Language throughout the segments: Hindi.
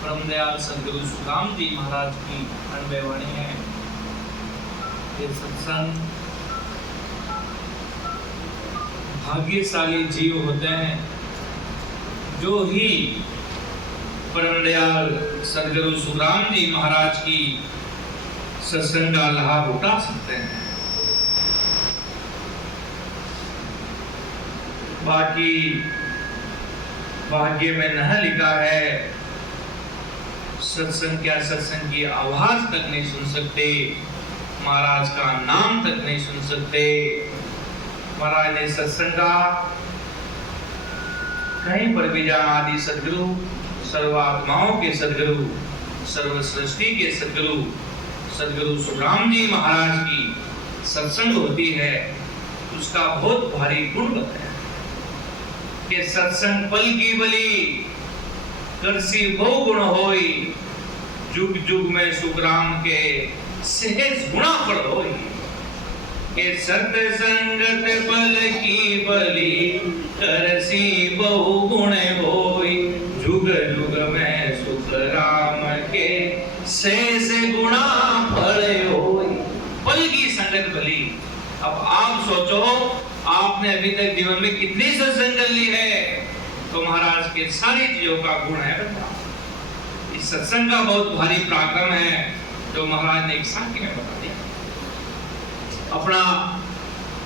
परम दयाल सदगुरु सुखराम जी महाराज की अनबय वाणी है। ये सत्संग भाग्यशाली जीव होते हैं जो ही परम दयाल सदगुरु सुखराम जी महाराज की सत्संग का लाभ उठा सकते हैं। बाकी भाग्य में नहीं लिखा है, सत्संग क्या सत्संग की आवाज तक नहीं सुन सकते, महाराज का नाम तक नहीं सुन सकते। महाराज ने सत्संग का कहीं पर भी जहाँ आदि सदगुरु, सर्वात्माओं के सदगुरु, सर्व सृष्टि के सदगुरु, सदगुरु सुखराम जी महाराज की सत्संग होती है, उसका बहुत भारी गुण बताया कि सत्संग पल की बली करसी बहु गुण होई, जुग जुग में सुखराम के सहज गुणा पर होई। के सत्संगत पल की बली करसी बहु गुण होई, जुग जुग में सुखराम के सहज गुणा पर होई। पल की संगत भली। अब आप सोचो, आपने अभी तक जीवन में कितनी सत्संग कर ली है, तो महाराज के सारी चीजों का गुण है। इस सत्संग का बहुत भारी पराक्रम है जो महाराज ने एक साखी में बता दिया। अपना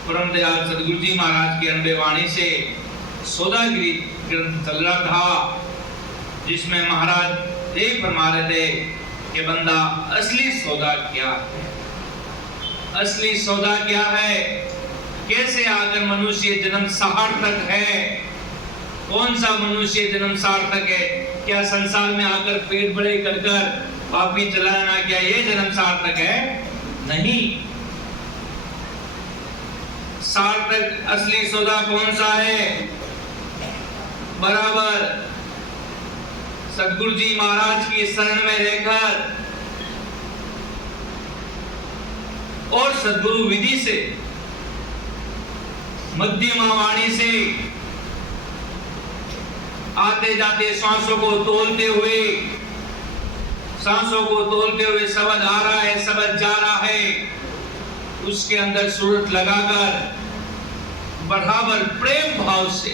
परम दयाल सदगुरु जी महाराज की अनबय वाणी से सौदागिरी ग्रंथ चल रहा था, जिसमें महाराज यही फरमा रहे थे कि बंदा असली सौदा क्या है, असली सौदा क्या है, कैसे आकर मनुष्य जन्म सार्थक है। कौन सा मनुष्य जन्म सार्थक है? क्या संसार में आकर पेट बड़े कर कर पापी चलाना, क्या ये जन्म सार्थक है? नहीं। सार्थक असली सौदा कौन सा है? बराबर सदगुरु जी महाराज की शरण में रहकर और सदगुरु विधि से, मध्यमा वाणी से आते जाते सांसों को तोलते हुए, शब्द आ रहा है, शब्द जा रहा है, उसके अंदर सूरत लगाकर बराबर प्रेम भाव से,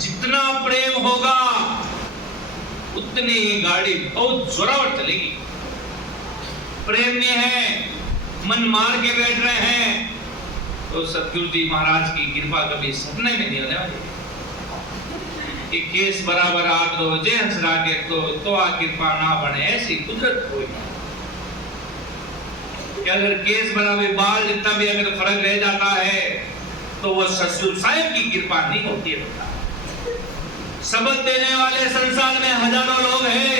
जितना प्रेम होगा उतनी ही गाड़ी बहुत जोरावर चलेगी। प्रेम नहीं है, मन मार के बैठ रहे हैं, तो सतगुरु जी महाराज की कृपा कभी सपने में नहीं आने वाली कि केस बराबर आग दो जे हंसरा के तो आ कृपा ना बने, ऐसी कुदरत कोई नहीं। कि अगर केस बराबर बाल जितना भी अगर फर्क रह जाता है तो वो ससुर साहिब की कृपा नहीं होती है। शब्द देने वाले संसार में हजारों लोग हैं,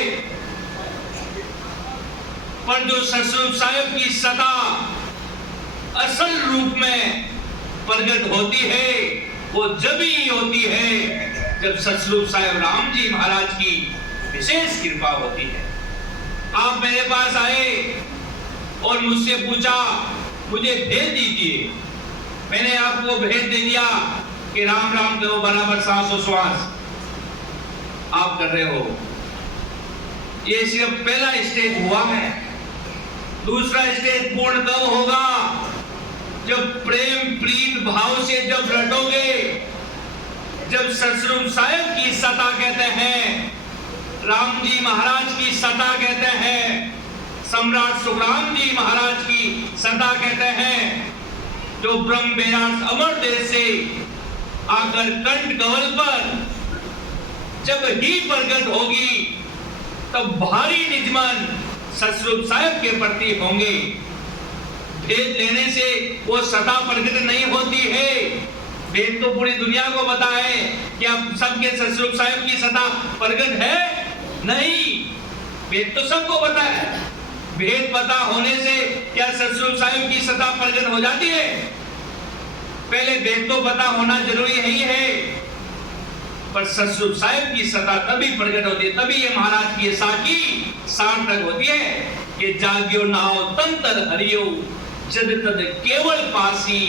पर जो ससुर साहिब की सदा असल रूप में प्रकट होती है वो जब ही होती है जब सतगुरु साहिब राम जी महाराज की विशेष कृपा होती है। आप मेरे पास आए और मुझसे पूछा मुझे भेद दीजिए, मैंने आपको भेद दे दिया कि राम राम करो बराबर सांसोश्वास आप कर रहे हो। ये सिर्फ पहला स्टेज हुआ है। दूसरा स्टेज पूर्ण कब होगा? जब प्रेम प्रीत भाव से जब रटोगे, जब सतगुरु साहिब की सता कहते हैं, राम जी महाराज की सता कहते हैं, सम्राट सुखराम जी महाराज की सता कहते हैं, जो ब्रह्म बेरास अमर देश से आकर कंठ कवल पर जब ही प्रकट होगी तब भारी निजमन सतगुरु साहिब के प्रति होंगे। भेद लेने से वो सता प्रकट नहीं होती है। भेद तो पूरी दुनिया को पता है कि अब सबके सतगुरु साहिब की सता प्रकट है नहीं, भेद तो सबको पता है। भेद पता होने से क्या सतगुरु साहिब की सता प्रकट हो जाती है? पहले भेद तो पता होना जरूरी नहीं है, पर सतगुरु साहिब की सता तभी प्रकट होती है, तभी ये महाराज की साखी सार्थक होती है कि जाग्यो नाव तंतर हरियो जद तद केवल पासी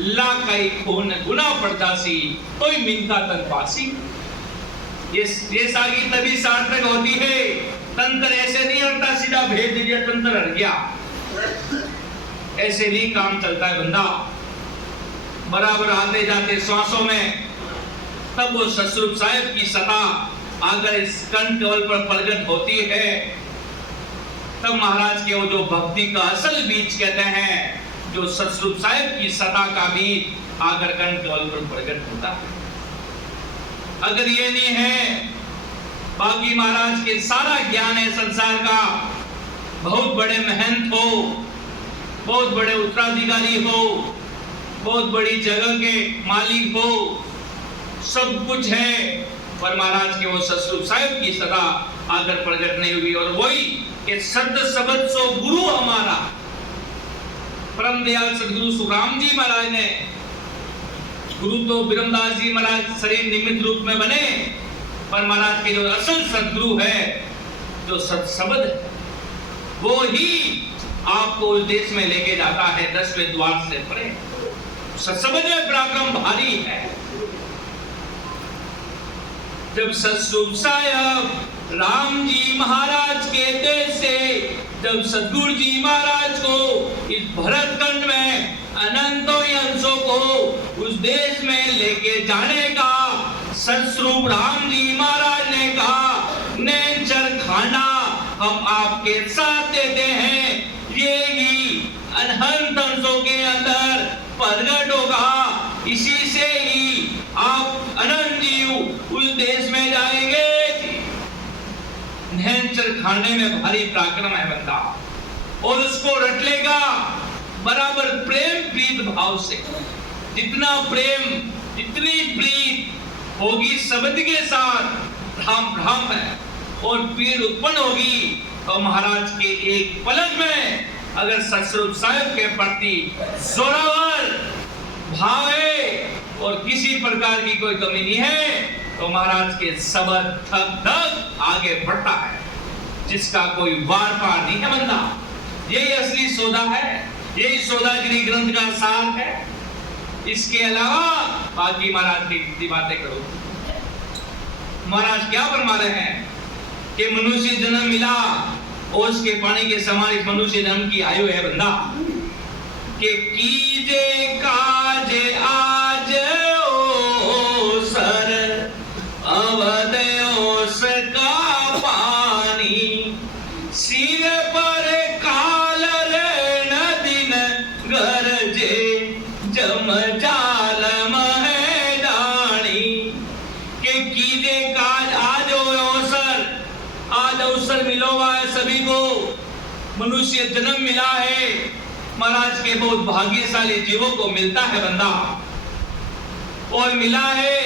लाकई खून गुना पड़तासी कोई मिनका तन पासी। ये सागी तभी सार्थक होती है। तंत्र ऐसे नहीं हटता सीधा भेज दिया तंत्र हट गया, ऐसे नहीं काम चलता है बंदा। बराबर आते जाते श्वासों में तब वो ससुर साहिब की सता अगर इस कंठ कवल पर प्रकट होती है, तब महाराज के वो जो भक्ति का असल बीज कहते हैं, जो ससुर साहिब की सता का बीज आगर कंठ कवल पर प्रकट होता है। अगर ये नहीं है, बाकी महाराज के सारा ज्ञान है संसार का, बहुत बड़े महंत हो, बहुत बड़े उत्तराधिकारी हो, बहुत बड़ी जगह के मालिक हो, सब कुछ है, पर महाराज के वो ससुर साहिब की सदा आकर प्रकट नहीं हुई। और वही कि सद सबद सो गुरु हमारा, परम दयाल सदगुरु सुखराम जी महाराज ने, गुरु तो ब्रह्मदास जी महाराज शरीर निमित्त रूप में बने, पर महाराज के जो असल सदगुरु है, जो सद सबद है, वो ही आपको उस देश में लेके जाता है 10वें द्वार से परे। सत्सबद में पराक्रम भारी है। जब ससुर साहिब राम जी महाराज के देश से जब सदगुरु जी महाराज को इस भरतखंड में अनंतों अंशों को उस देश में लेके जाने का सतस्वरूप राम जी महाराज ने कहा, नेचर खाना हम आपके साथ देते हैं, ये ही अनंत अंशों के अंदर प्रकट होगा, इसी से ही आप अनंत जीव उस देश में जाएंगे। नेचर खाने में भारी पराक्रम है बंदा, और उसको रट लेगा बराबर प्रेम प्रीत भाव से। जितना प्रेम, जितनी प्रीत होगी शब्द के साथ राम राम है, और पीड़ उत्पन्न होगी, तो महाराज के एक पलक में अगर ससुर साहिब के प्रति जोरावर भाव है और किसी प्रकार की कोई कमी नहीं है, तो महाराज के शब्द थक थक आगे बढ़ता है, जिसका कोई वार पार नहीं है बंदा। यही असली सौदा है, यही सौदागिरी ग्रंथ का सार है। इसके अलावा बाकी महाराज की बातें करो। महाराज क्या फरमा रहे हैं कि मनुष्य जन्म मिला, ओस के पानी के समान इस मनुष्य जन्म की आयु है बंदा, कि कीजे काजे आज ओ सर अवध ओस का पानी, सिर पर काल रे नदीन गरजे जम जाल मैदानी, के कीजे काज आज अवसर, आज अवसर मिलो हुआ है सभी को, मनुष्य जन्म मिला है। महाराज के बहुत भाग्यशाली जीवों को मिलता है बंदा, और मिला है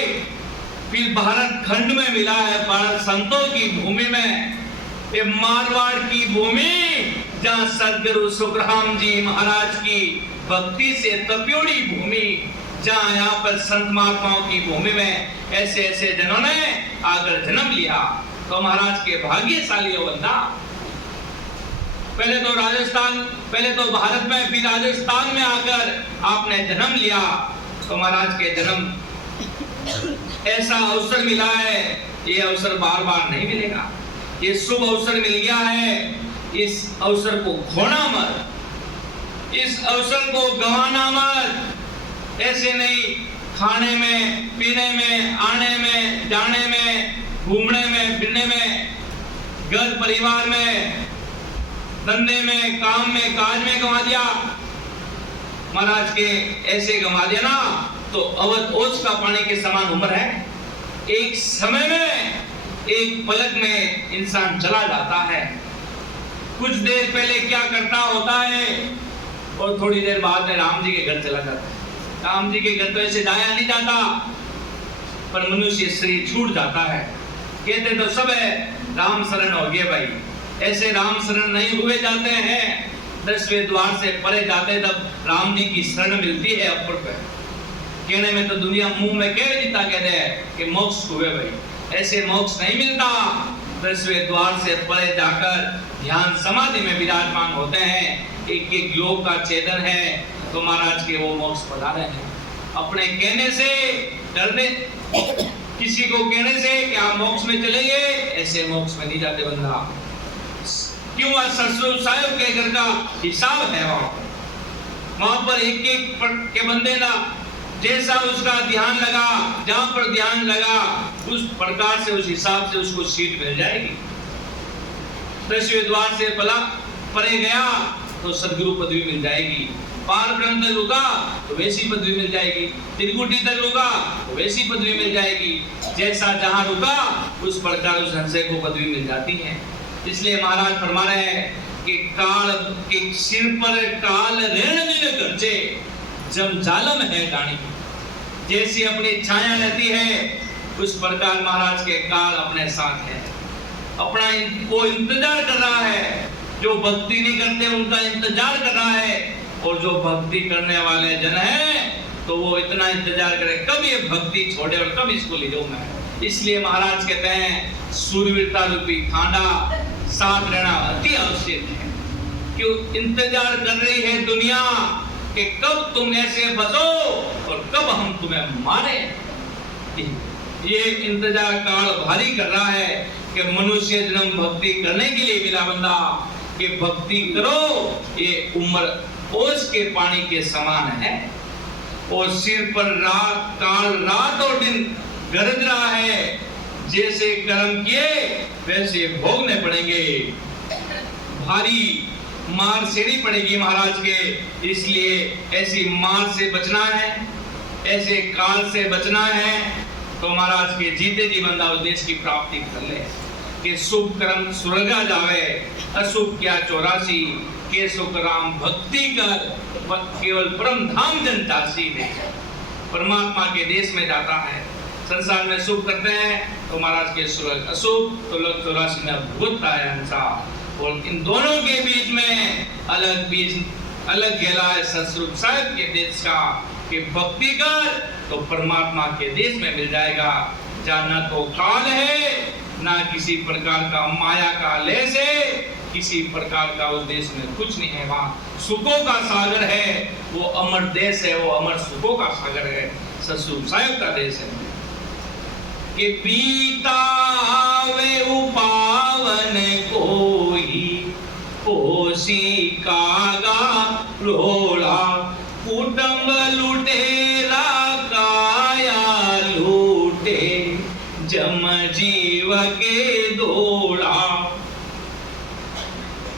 फिर भारत खंड में मिला है, भारत संतों की भूमि में, ये मारवाड़ की भूमि, जहाँ सदगुरु सुखराम जी महाराज की भक्ति से तपियोड़ी भूमि, जहाँ यहाँ पर संत महात्माओं की भूमि में ऐसे ऐसे जनों ने आकर जन्म लिया। तो महाराज के भाग्यशाली हो बंदा। पहले तो राजस्थान, पहले तो भारत में, फिर राजस्थान में आकर आपने जन्म लिया, तो महाराज के जन्म ऐसा अवसर मिला है, ये अवसर बार बार नहीं मिलेगा। ये शुभ अवसर मिल गया है, इस अवसर को खोना मत, इस अवसर को गंवाना मत। ऐसे नहीं, खाने में, पीने में, आने में, जाने में, घूमने में, फिरने में, घर परिवार में, धंधे में, काम में, काज में गंवा दिया महाराज के, ऐसे गंवा दिया ना, तो अवध ओस का पानी के समान उम्र है। एक समय में, एक पलक में इंसान चला जाता है। कुछ देर पहले क्या करता होता है, और थोड़ी देर बाद में राम जी के घर चला जाता है। राम जी के घर तो ऐसे जाया नहीं जाता, पर मनुष्य शरीर छूट जाता है। कहते तो सब है राम शरण हो गए भाई, ऐसे राम शरण नहीं हुए जाते हैं। 10वें द्वार से परे जाते तब राम जी की शरण मिलती है अपर पे। कहने में तो दुनिया मुंह में कह देता, कहते हैं कि मोक्ष हुए भाई, ऐसे मोक्ष नहीं मिलता। 10वें द्वार से परे जाकर ध्यान समाधि में विराजमान होते हैं। एक एक योग का चेतन है, तो महाराज के वो मोक्ष पधारे हैं। अपने कहने से डरने, किसी को कहने से कि आप मोक्ष में चलेंगे, ऐसे मोक्ष में नहीं जाते बंदा। क्यों? ससुर साहिब के घर का हिसाब है वहां पर एक एक के बंदे ना, जैसा उसका ध्यान लगा, जहां पर ध्यान लगा उस प्रकार से, उस हिसाब से उसको सीट मिल जाएगी। 10वें द्वार से परे गया तो सदगुरु पदवी मिल जाएगी। पार ब्रह्म तक रुका तो वैसी पदवी मिल जाएगी। त्रिकुटी तक रुका तो वैसी पदवी मिल जाएगी। जैसा जहां रुका उस प्रकार उस हंसे को पदवी मिल जाती है। इसलिए महाराज फरमा रहे हैं कि काल के सिर पर काल ऋण दिन करचे, जम जालम है गानी। जैसी अपनी छाया रहती है उस प्रकार महाराज के काल अपने साथ है। अपना वो इंतजार कर रहा है, जो भक्ति नहीं करते उनका इंतजार कर रहा है, और जो भक्ति करने वाले जन हैं तो वो इतना इंतजार करे कब ये भक्ति छोड़े और कब इसको ले जाऊं मैं। इसलिए महाराज कहते हैं सूरवीरता रूपी खांडा साथ रहना अति आवश्यक है। क्यों? इंतजार कर रही है दुनिया कि कब तुम ऐसे बचो और कब हम तुम्हें मारे। ये इंतजार काल भारी कर रहा है कि मनुष्य जन्म भक्ति करने के लिए मिला बंदा, कि भक्ति करो। ये उम्र ओस के पानी के समान है, और सिर पर रात काल रात और दिन गरज रहा है। जैसे कर्म किए वैसे भोगने पड़ेंगे, भारी मार सेनी पड़ेगी महाराज के। इसलिए ऐसी मार से बचना है, ऐसे काल से बचना है, तो महाराज के जीते जी बंदा उस देश की प्राप्ति कर ले कि शुभ कर्म स्वर्गा जावे, अशुभ क्या 84 के सुख राम भक्ति कर, केवल परम धाम जन चासी ने परमात्मा के देश में जाता है। संसार में शुभ करते हैं तो महाराज के स्वर्ग, अशुभ तो लोग 84 में भुगतता है हंसा। और इन दोनों के बीच में अलग गेला है सतस्वरूप साहिब के देश का, कि भक्ति कर तो परमात्मा के देश में मिल जाएगा, जहाँ न तो काल है ना किसी प्रकार का माया का लेस है, किसी प्रकार का उस देश में कुछ नहीं है। वहाँ सुखों का सागर है, वो अमर देश है, वो अमर सुखों का सागर है, सतस्वरूप साहिब का देश है। कि पीता वे उपावन कोई, कोसी कागा रोड़ा, कुटुंब लुटेरा काया लूटे, जम जीव के दौड़ा।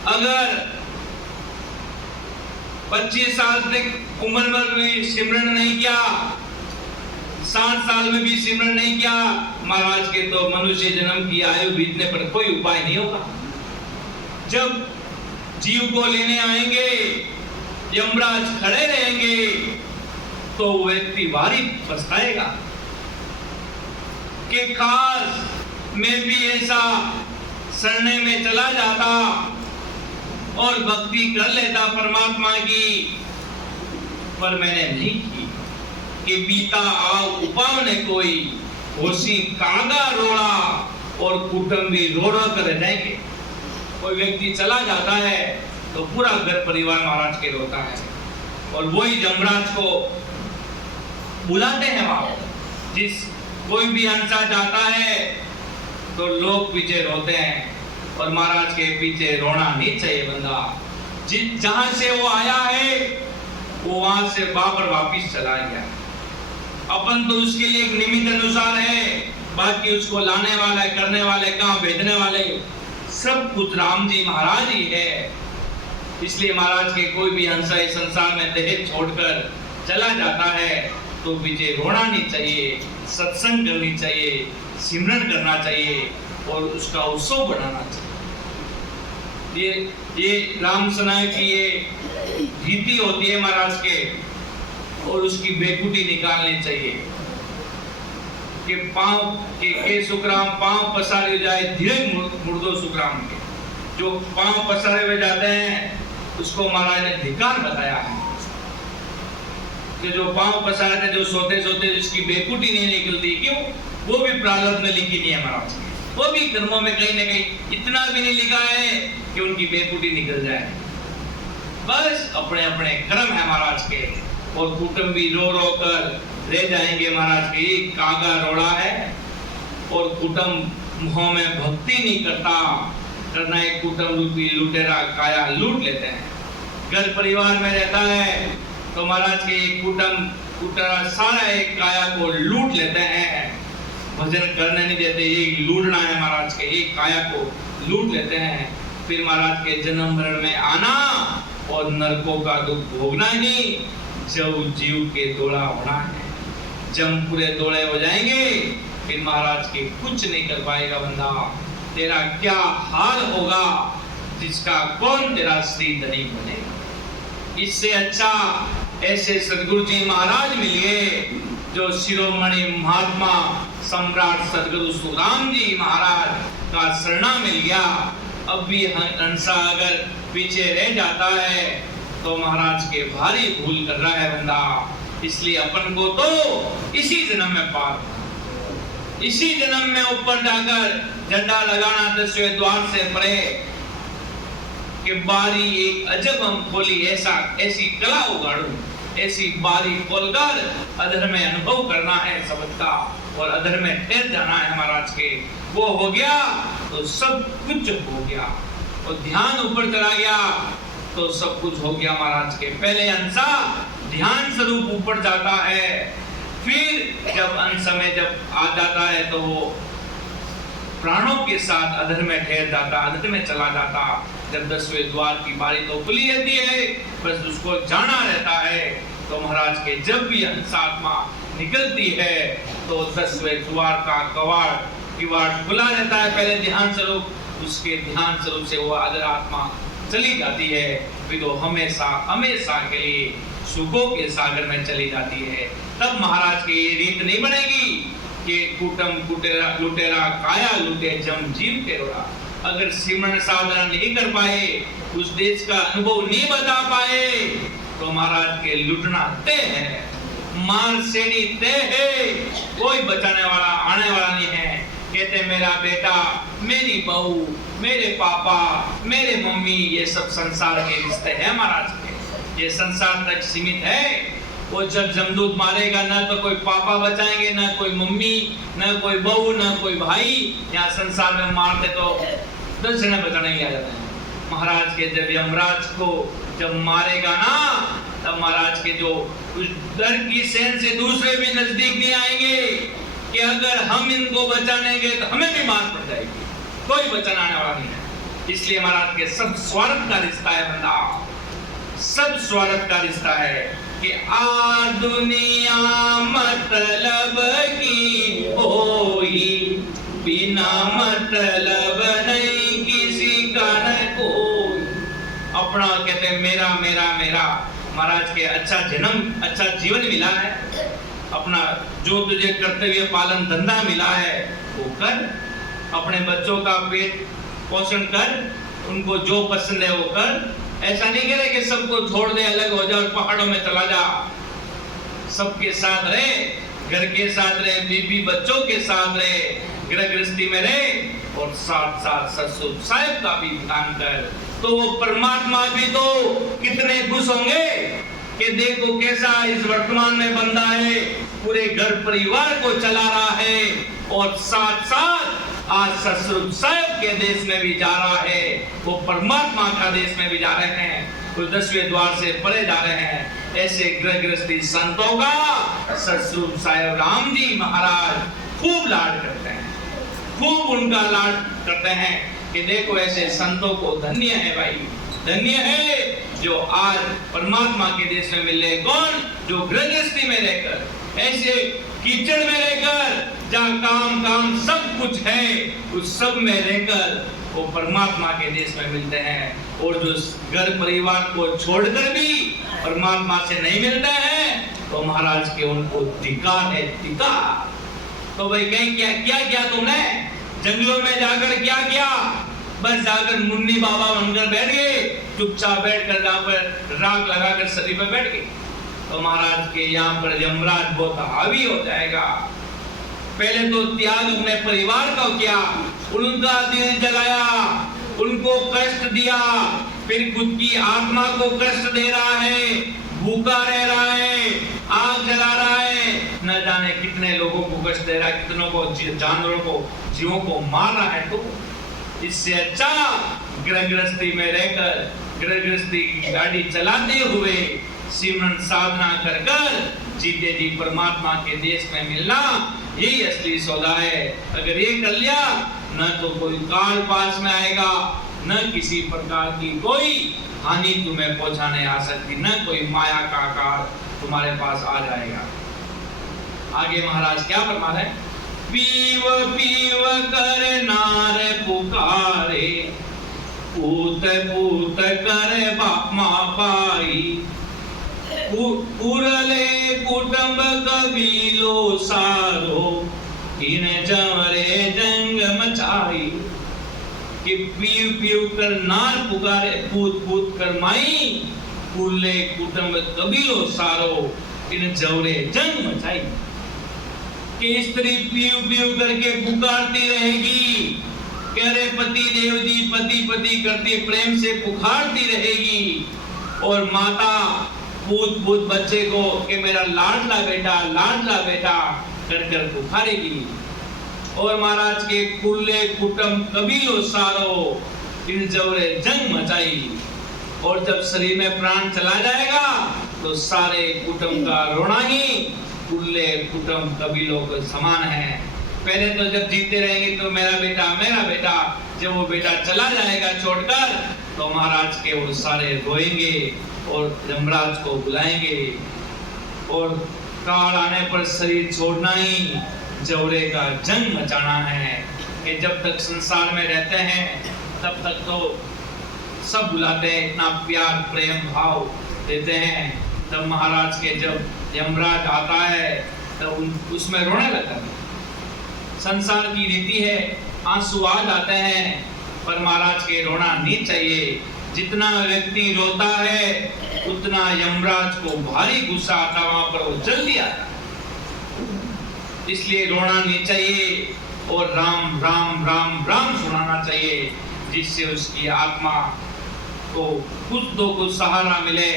अगर 25 साल तक उम्र में भी सिमरन नहीं किया, 60 साल में भी सिमरन नहीं किया महाराज के, तो मनुष्य जन्म की आयु बीतने पर कोई उपाय नहीं होगा। जब जीव को लेने आएंगे, यमराज खड़े रहेंगे, तो व्यक्ति भारी पछताएगा कि काश मैं भी ऐसा सरने में चला जाता और भक्ति कर लेता परमात्मा की, पर मैंने नहीं की। कि बीता आओ उपावने कोई, होशी कागा रोड़ा, और कुटुंबी रो रो कर रह जाएंगे। कोई व्यक्ति चला जाता है तो पूरा घर परिवार महाराज के रोता है, और वही यमराज को बुलाते हैं वहां। जिस कोई भी हंसा जाता है तो लोग पीछे रोते हैं, और महाराज के पीछे रोना नहीं चाहिए बंदा। जिस जहां से वो आया है वो वहां से बाबर वापिस चला गया। अपन तो उसके लिए एक निमित्त अनुसार है, बाकी उसको लाने वाले, करने वाले, कहाँ भेजने वाले, सब कुछ राम जी महाराज ही है। इसलिए महाराज के कोई भी हंसा इस संसार में देह छोड़कर चला जाता है तो पीछे रोना नहीं चाहिए, सत्संग करनी चाहिए, सिमरन करना चाहिए, और उसका उत्सव बनाना चाहिए। ये राम सनाय की ये रीति होती है महाराज के, और उसकी बेकुटी निकालनी चाहिए कि पांव के सुखराम पांव पसारे जाए, धीरे मुर्दो सुखराम के। जो पांव पसारे हुए जाते हैं उसको महाराज ने धिक्कार बताया है कि जो पांव पसारे थे, जो सोते सोते जिसकी बेकुटी नहीं निकलती, क्यों? वो भी प्रारब्ध में लिखी नहीं है महाराज, वो भी कर्मों में कहीं ना कहीं इतना भी नहीं लिखा है कि उनकी बेकुटी निकल जाए। बस अपने अपने कर्म है महाराज के, और कुटुंब भी रो रो कर रह जाएंगे महाराज के। ये कागा रोड़ा है और कुटुंब मुंह में भक्ति नहीं करता, करना एक कुटुंब रूपी लुटेरा काया लूट लेते हैं। घर परिवार में रहता है तो महाराज के कुटुंब लुटेरा सारा एक काया को लूट लेते हैं, भजन करने नहीं देते। ये लूटना है महाराज के, ये काया को लूट लेते हैं। फिर महाराज के जन्म मरण में आना और नरकों का दुख भोगना ही जब जीव के दौड़ा होना है। जब पूरे दौड़े हो जाएंगे फिर महाराज के कुछ नहीं कर पाएगा बंदा। तेरा क्या हाल होगा जिसका कौन तेरा श्रीधरी बनेगा। इससे अच्छा ऐसे सदगुरु जी महाराज मिलिए जो शिरोमणि महात्मा सम्राट सदगुरु सुखराम जी महाराज का शरणा मिल गया। अब भी हंसा अगर पीछे रह जाता है तो महाराज के भारी भूल कर रहा है बंदा। इसलिए अपन को तो इसी जन्म में पार, इसी जन्म में ऊपर जाकर झंडा लगाना 10वें द्वार से परे कि बारी एक अजब हम खोली, ऐसी कला उगाड़ू, ऐसी बारी खोलकर अधर में अनुभव करना है शब्द का और अधर में ठहर जाना है महाराज के। वो हो गया तो सब कुछ हो गया, और ध्यान ऊपर चला गया तो सब कुछ हो गया महाराज के। पहले अंसा ध्यान स्वरूप ऊपर जाता है, फिर जब अंश में जब आ जाता है तो वो प्राणों के साथ अधर में ठहर जाता, अधर में चला जाता। जब 10वें द्वार की बारी तो खुली रहती है, बस उसको जाना रहता है। तो महाराज के जब भी अंशात्मा निकलती है तो 10वें द्वार का किवाड़ खुला रहता है पहले ध्यान स्वरूप, उसके ध्यान स्वरूप से वो अधर आत्मा चली जाती है। फिर तो हमेशा हमेशा के लिए सुखों के सागर में चली जाती है। तब महाराज की ये रीत नहीं बनेगी कि कुटुंब लुटेरा काया लूटे जम जीव के रोड़ा। अगर सिमरन साधना नहीं कर पाए, उस देश का अनुभव नहीं बता पाए तो महाराज के लुटना तय है, मार सेनी तय है, कोई बचाने वाला आने वाला नहीं है। कहते मेरा बेटा, मेरी बहू, मेरे पापा, मेरे मम्मी, ये सब संसार के रिश्ते हैं महाराज के, ये संसार तक सीमित है। वो जब जमदूत मारेगा ना तो कोई पापा बचाएंगे, ना कोई मम्मी, ना कोई बहू, ना कोई भाई। यहाँ संसार में मारते तो 10 जने बचाने ही आ जाते हैं। महाराज के जब यमराज को जब मारेगा ना, तब महाराज के जो उस डर की सेन से दूसरे भी नजदीक नहीं आएंगे कि अगर हम इनको बचाने गए तो हमें भी मार पड़ जाएगी, कोई बचाने आने वाला नहीं है। इसलिए महाराज के सब स्वार्थ का रिश्ता है बंदा, सब स्वार्थ का रिश्ता है कि आ दुनिया मतलब की होई, बिना मतलब नहीं किसी का न कोई। अपना कहते मेरा मेरा मेरा। महाराज के अच्छा जन्म, अच्छा जीवन मिला है, अपना जो तुझे कर्तव्य पालन धंधा मिला है वो कर, अपने बच्चों का पेट पोषण कर, उनको जो पसंद है वो कर। ऐसा नहीं कह रहे कि सबको छोड़ दे, अलग हो जा और पहाड़ों में चला जा। सबके साथ रहे, घर के साथ रहे, बीबी बच्चों के साथ रहे, गृह गृहस्थी में रहे, और साथ साथ ससुर साहिब का भी ध्यान कर। तो वो परमात्मा भी तो कितने खुश होंगे कि देखो कैसा इस वर्तमान में बंदा है, पूरे घर परिवार को चला रहा है, और साथ साथ आज ससुर साहिब के देश में भी जा रहा है, वो परमात्मा का देश में भी जा रहे हैं, वो 10वें द्वार से परे जा रहे हैं। ऐसे गृह गृहस्थी संतों का ससुर साहिब राम जी महाराज खूब लाड करते हैं, खूब उनका लाड करते हैं कि देखो ऐसे संतों को धन्य है भाई, धन्य है जो आज परमात्मा के देश में मिले। कौन? जो गृह गृहस्थी में रहकर, ऐसे कीचड़ में रहकर, जहाँ काम सब कुछ है, उस सब में रहकर वो परमात्मा के देश में मिलते हैं। और जो घर परिवार को छोड़कर भी परमात्मा से नहीं मिलते हैं तो महाराज के उनको धिक्कार है, धिक्कार। तो भाई कहीं क्या क्या किया तुमने? जंगलों में जाकर क्या किया? बस जाकर मुन्नी बाबा बनकर बैठ गए, चुपचाप बैठकर जहाँ पर राग लगाकर शरीर पर बैठ गए। तो महाराज के यहाँ पर यमराज बहुत हावी हो जाएगा। पहले तो त्याग अपने परिवार का किया, उनका दिल जलाया, उनको कष्ट दिया, फिर खुद की आत्मा को कष्ट दे रहा है, भूखा रह रहा है, आग जला रहा है, न जाने कितने लोगों को कष्ट दे रहा है, कितनों को, जानवरों को, जीवों को मार रहा है। तो इससे अच्छा गृहस्थी में रहकर, गृहस्थी की गाड़ी चलाते हुए सिमरन साधना कर कर जीते जी परमात्मा के देश में मिलना, यही असली सौदा है। अगर ये कर लिया, न तो कोई काल पास में आएगा, न किसी प्रकार की कोई हानि तुम्हें पहुंचाने आ सकती, न कोई माया का काल तुम्हारे पास आ जाएगा। आगे महाराज क्या फरमा रहे हैं? पीव पीव कर नार पुकारे, पूत पूत कर बापमा पाई, उरले कुटुंब कबीलो सारो, इन जवरे जंग मचाई। कि पीव पीव कर नार पुकारे, पूत पूत कर माई, उरले कुटुंब कबीलो सारो, इन जवरे जंग मचाई। कि स्त्री पीव पीव करके पुकारती रहेगी, कह रहे पति देव जी, पति पति करती प्रेम से पुकारती रहेगी, और माता पूत पूत बच्चे को कि मेरा लाडला बेटा कर कर पुकारेगी। और महाराज के कुल्ले कुटुंब कबीलो सारो, इन जवरे जंग मचाई। और जब शरीर में प्राण चला जाएगा तो सारे कुटुंब का रोना ही कुल्ले कुटुंब कबीलों के समान है। पहले तो जब जीते रहेंगे तो मेरा बेटा, जब वो बेटा चला जाएगा छोड़कर, तो महाराज के वो सारे रोएंगे और यमराज को बुलाएंगे। और काल आने पर शरीर छोड़ना ही जवरे का जंग मचाना है। कि जब तक संसार में रहते हैं तब तक तो सब बुलाते हैं, इतना प्यार प्रेम भाव देते हैं। तब महाराज के जब यमराज आता है तब उसमें रोने लगता है। संसार की रीति है, आंसू आ जाते हैं, पर महाराज के रोना नहीं चाहिए। जितना व्यक्ति रोता है उतना यमराज को भारी गुस्सा आता, वहां पर वो जल्दी आता। इसलिए रोना नहीं चाहिए और राम राम राम राम सुनाना चाहिए, जिससे उसकी आत्मा को कुछ तो कुछ सहारा मिले।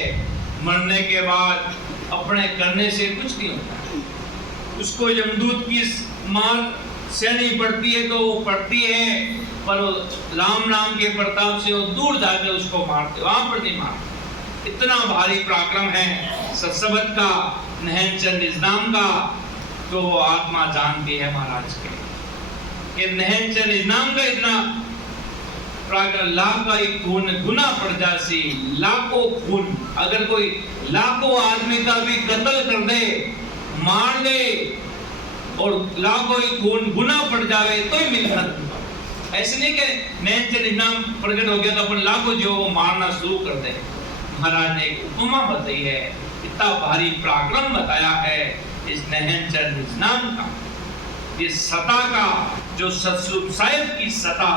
मरने के बाद अपने करने से कुछ नहीं होता। उसको यमदूत की मार सहनी पड़ती है तो वो पड़ती है, पर राम नाम के प्रताप से वो दूर जाकर उसको मारते, वहां पर नहीं मारते। इतना भारी पराक्रम है सत्सबत का, नहनचंद इस नाम का, तो वो आत्मा जानती है महाराज के कि नहनचंद इस नाम का इतना पराक्रम। लाख एक खून गुना पड़ जासी, लाखों खून, अगर कोई लाखों आदमी का भी कत्ल कर दे, मार दे, और लाखों ही खून गुना पड़ जावे तो ही मिलता। ऐसे नहीं कि नैन नाम प्रकट हो गया तो अपन लाखों जीवों को मारना शुरू कर दे। महाराज ने एक उपमा बताई है, इतना भारी पराक्रम बताया है इस नहनचंद नाम का, इस सता का, जो सतस्वरूप साहिब की सता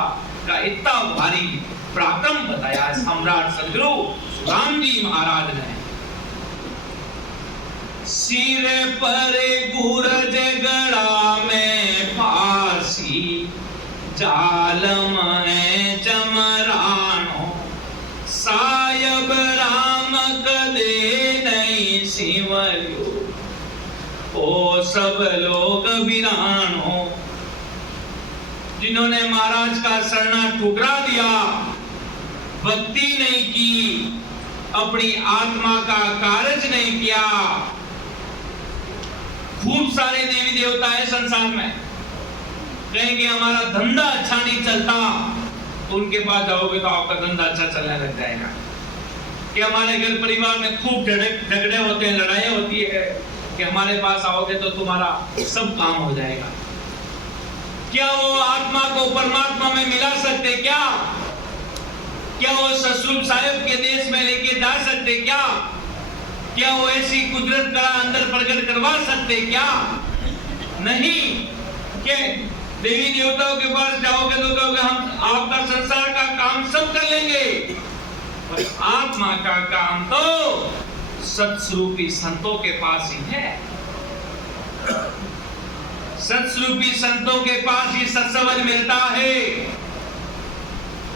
का इतना भारी पराक्रम बताया है सम्राट सदगुरु राम जी महाराज ने। सिर पर गुरज गड़ा में फांसी, जाल में चमरानो, सायब राम कदे नहीं सिमरियो, ओ सब लोग वीरानो। जिन्होंने महाराज का शरणा ठुकरा दिया, भक्ति नहीं की, अपनी आत्मा का कार्य नहीं किया। खूब सारे देवी देवता है संसार में, कहेंगे हमारा धंधा अच्छा नहीं चलता, तो उनके पास जाओगे तो आपका धंधा अच्छा चलने लग जाएगा। कि हमारे घर परिवार में खूब झगड़े होते हैं, लड़ाई होती है, कि हमारे पास आओगे तो तुम्हारा सब काम हो जाएगा। क्या वो आत्मा को परमात्मा में मिला सकते? क्या वो सतस्वरूप साहिब के देश में लेके जा सकते? क्या वो ऐसी कुदरत का अंदर प्रकट करवा सकते? क्या नहीं। के देवी देवताओं के पास जाओगे तो कहोगे हम आपका संसार का काम सब कर लेंगे, पर आत्मा का काम तो सतस्वरूपी संतों के पास ही है। सतस्वरूपी संतों के पास ही सत्संग मिलता है।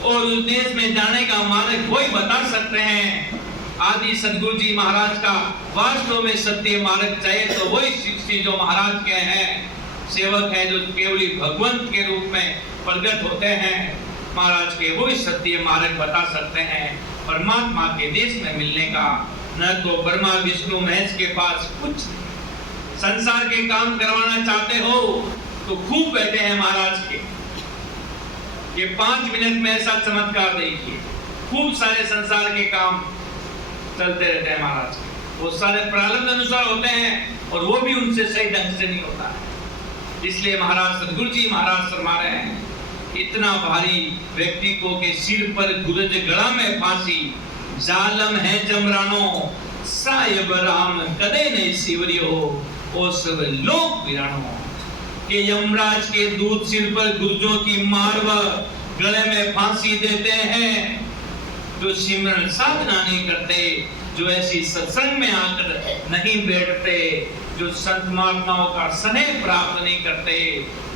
और उस देश में जाने का मार्ग वही बता सकते हैं। आदि सदगुरु जी महाराज का वास्तव में सत्य मार्ग चाहिए तो वही श्री जो महाराज के हैं सेवक हैं, जो केवली भगवंत के रूप में प्रकट होते हैं, महाराज के वही सत्य मार्ग बता सकते हैं परमात्मा के देश में मिलने का। न तो ब्रह्मा विष्णु महेश के पास कुछ संसार के काम करवाना चाहते हो तो खूब बैठे हैं महाराज के, ये 5 मिनट में ऐसा चमत्कार देखिए, खूब सारे संसार के काम चलते रहते हैं महाराज के, वो सारे प्रारब्ध अनुसार होते हैं और वो भी उनसे सही ढंग से नहीं होता है। इसलिए महाराज सदगुरु जी महाराज फरमा रहे हैं, इतना भारी व्यक्ति को के सिर पर गुरज गड़ा में फांसी, जालम है जमरानो साहिब राम कदे नहीं सिवरियो, ओ सब लोक विरानो। कि यमराज के दूत सिर पर गुर्जों की मार व गले में फांसी देते हैं, जो सिमरन साधना नहीं करते, जो ऐसी सत्संग में आकर नहीं बैठते, जो संत महात्माओं का स्नेह प्राप्त नहीं करते,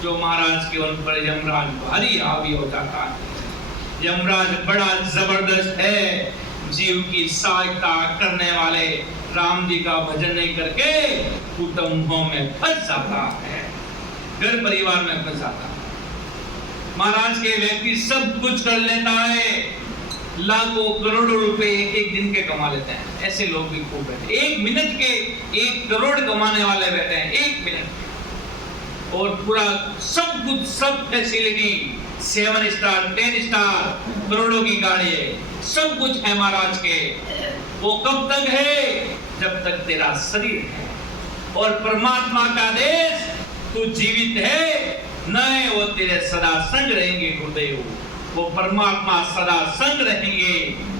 जो महाराज के उन पर यमराज भारी हावी हो जाता है। यमराज बड़ा जबरदस्त है, जीव की सहायता करने वाले राम जी का भजन नहीं करके कुटुंबों में फंस जाता है, घर परिवार में फंस जाता है। महाराज के व्यक्ति सब कुछ कर लेता है, लाखों करोड़ों रुपए एक दिन के कमा लेते हैं, ऐसे लोग भी खूब बैठे, 1 मिनट के 1 करोड़ कमाने वाले बैठे हैं 1 मिनट, और पूरा सब कुछ सब फैसिलिटी 7 स्टार 10 स्टार करोड़ों की गाड़ी है, सब कुछ है महाराज के। वो कब तक है? जब तक तेरा शरीर है, और परमात्मा का देश तू जीवित है न है, वो तेरे सदा संग रहेंगे गुरुदेव, वो परमात्मा सदा संग रहेंगे,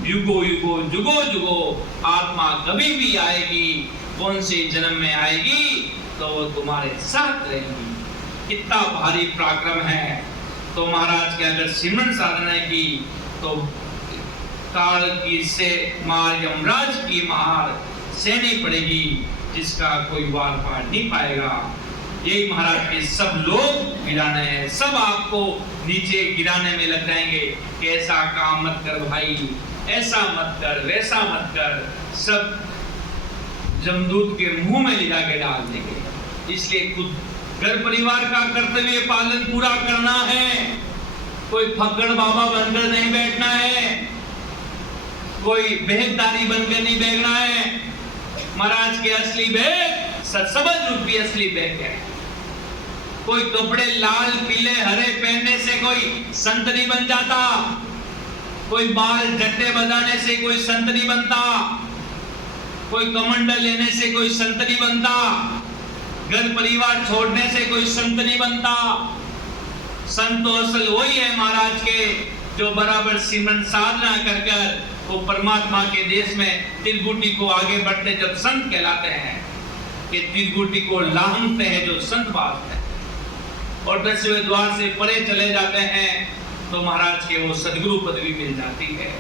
युगो युगो जुगो जुगो। आत्मा कभी भी आएगी, कौन से जन्म में आएगी तो वो तुम्हारे साथ रहेगी। कितना भारी पराक्रम है। तो महाराज के अगर सिमरन साधना की तो काल की से मार यमराज की मार सहनी पड़ेगी, जिसका कोई वार पार नहीं पाएगा। यही महाराज के सब लोग गिराने हैं, सब आपको नीचे गिराने में लग जाएंगे कि ऐसा काम मत कर भाई, ऐसा मत कर, वैसा मत कर, सब जमदूत के मुंह में ले जाके डाल देंगे। इसलिए खुद घर परिवार का कर्तव्य पालन पूरा करना है। कोई फक्कड़ बाबा बनकर नहीं बैठना है, कोई बेहदारी बनकर नहीं बैठना है। महाराज के असली बैग सत्सबज रूपी असली बैग है। कोई कपड़े लाल पीले हरे पहनने से कोई संत नहीं बन जाता, कोई बाल झट्टे बजाने से कोई संत नहीं बनता, कोई कमंडल लेने से कोई संत नहीं बनता, घर परिवार छोड़ने से कोई संत नहीं बनता। संत तो असल वही है महाराज के, जो बराबर सिमरन साधना कर कर वो परमात्मा के देश में त्रिकुटी को आगे बढ़ते जब संत कहलाते हैं, कि त्रिकुटी को लांघते हैं जो संत बात है, और 10वें द्वार से परे चले जाते हैं तो महाराज के वो सदगुरु पदवी मिल जाती है।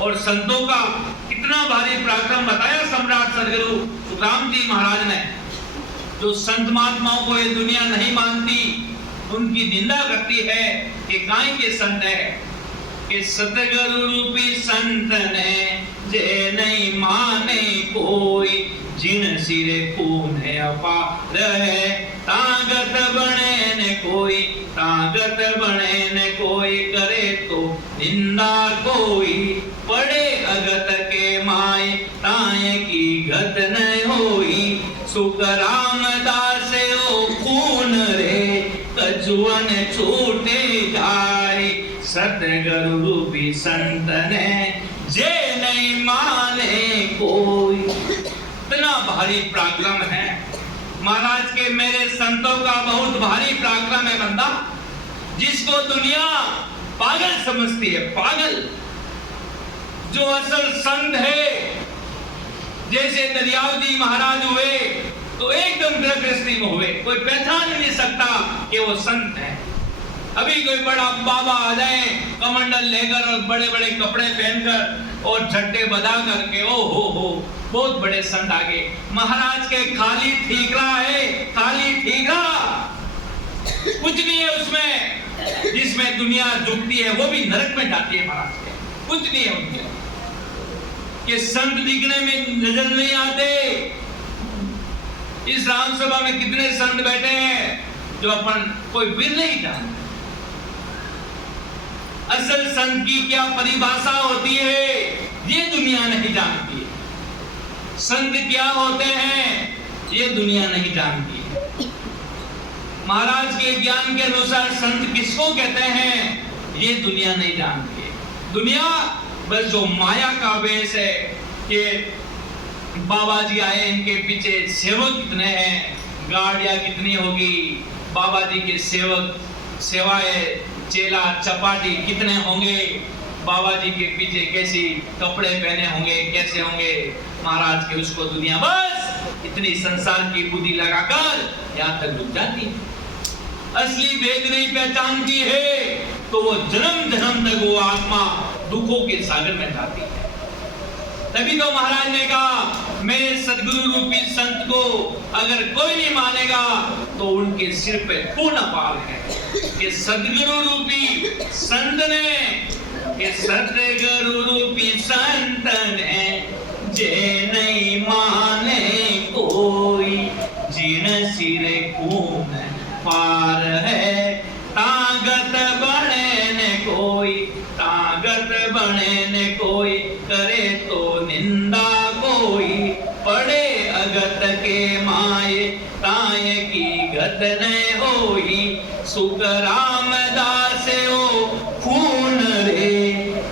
और संतों का कितना भारी पराक्रम बताया सम्राट सदगुरु सुखराम जी महाराज ने। जो संत महात्माओं को ये दुनिया नहीं मानती, उनकी निंदा करती है कि काय के संत है, कि सतगुरु रूपी संत ने जे नहीं माने कोई, जिन सिरे खून है अपार है, ताकत बने न कोई, ताकत बने न कोई, करे तो निंदा कोई, पड़े अगत के माए, ताए की गत न होई, सुख रामदास ओ खून रे, कछुअन छूटे जाए, सतगुरु रूपी संत ने जे नहीं माने कोई। इतना भारी पराक्रम है महाराज के। मेरे संतों का बहुत भारी पराक्रम है बंदा, जिसको दुनिया पागल समझती है, पागल। जो असल संत है, जैसे दरियाव जी महाराज हुए तो एकदम गृहस्थी में हुए, कोई पहचान नहीं सकता कि वो संत है। अभी कोई बड़ा बाबा आ जाए कमंडल लेकर और बड़े बड़े कपड़े पहनकर और झट्टे बजा करके, ओ हो बहुत बड़े संत आ गए। महाराज के खाली ठीकरा है, खाली ठीकरा, कुछ नहीं है उसमें। जिसमें दुनिया झुकती है वो भी नरक में जाती है महाराज के, कुछ नहीं है उनके कि संत दिखने में नजर नहीं आते। इस राम सभा में कितने संत बैठे हैं जो अपन कोई बिर नहीं जानते। असल संत की क्या परिभाषा होती है ये दुनिया नहीं जानती है। संत क्या होते हैं ये दुनिया नहीं जानती है। महाराज के ज्ञान के अनुसार संत किसको कहते हैं ये दुनिया नहीं जानती है। दुनिया बस जो माया का वेश है कि बाबा जी आए, इनके पीछे सेवक कितने हैं, गाड़ियां कितनी होगी, बाबा जी के सेवक सेवाएं चेला चपाटी कितने होंगे, बाबा जी के पीछे कैसी कपड़े पहने होंगे, कैसे होंगे महाराज के, उसको दुनिया बस इतनी संसार की बुद्धि लगाकर यहाँ तक रुक जाती है। असली भेद नहीं पहचानती है तो वो जन्म जन्म तक वो आत्मा दुखों के सागर में जाती है। तभी तो महाराज ने कहा मेरे सदगुरु रूपी संत को अगर कोई नहीं मानेगा तो उनके सिर पे पूर्ण पाल है कि सदगुरु रूपी संत ने, कि सदगुरु रूपी संत ने जे नहीं माने कोई, जिन सिरे खून पार है ताकत बने ने कोई, ताकत बने ने कोई, करे तो निंदा कोई, पड़े अगत के माये ताये की गत न होई, सुख रामदास ओ खून रे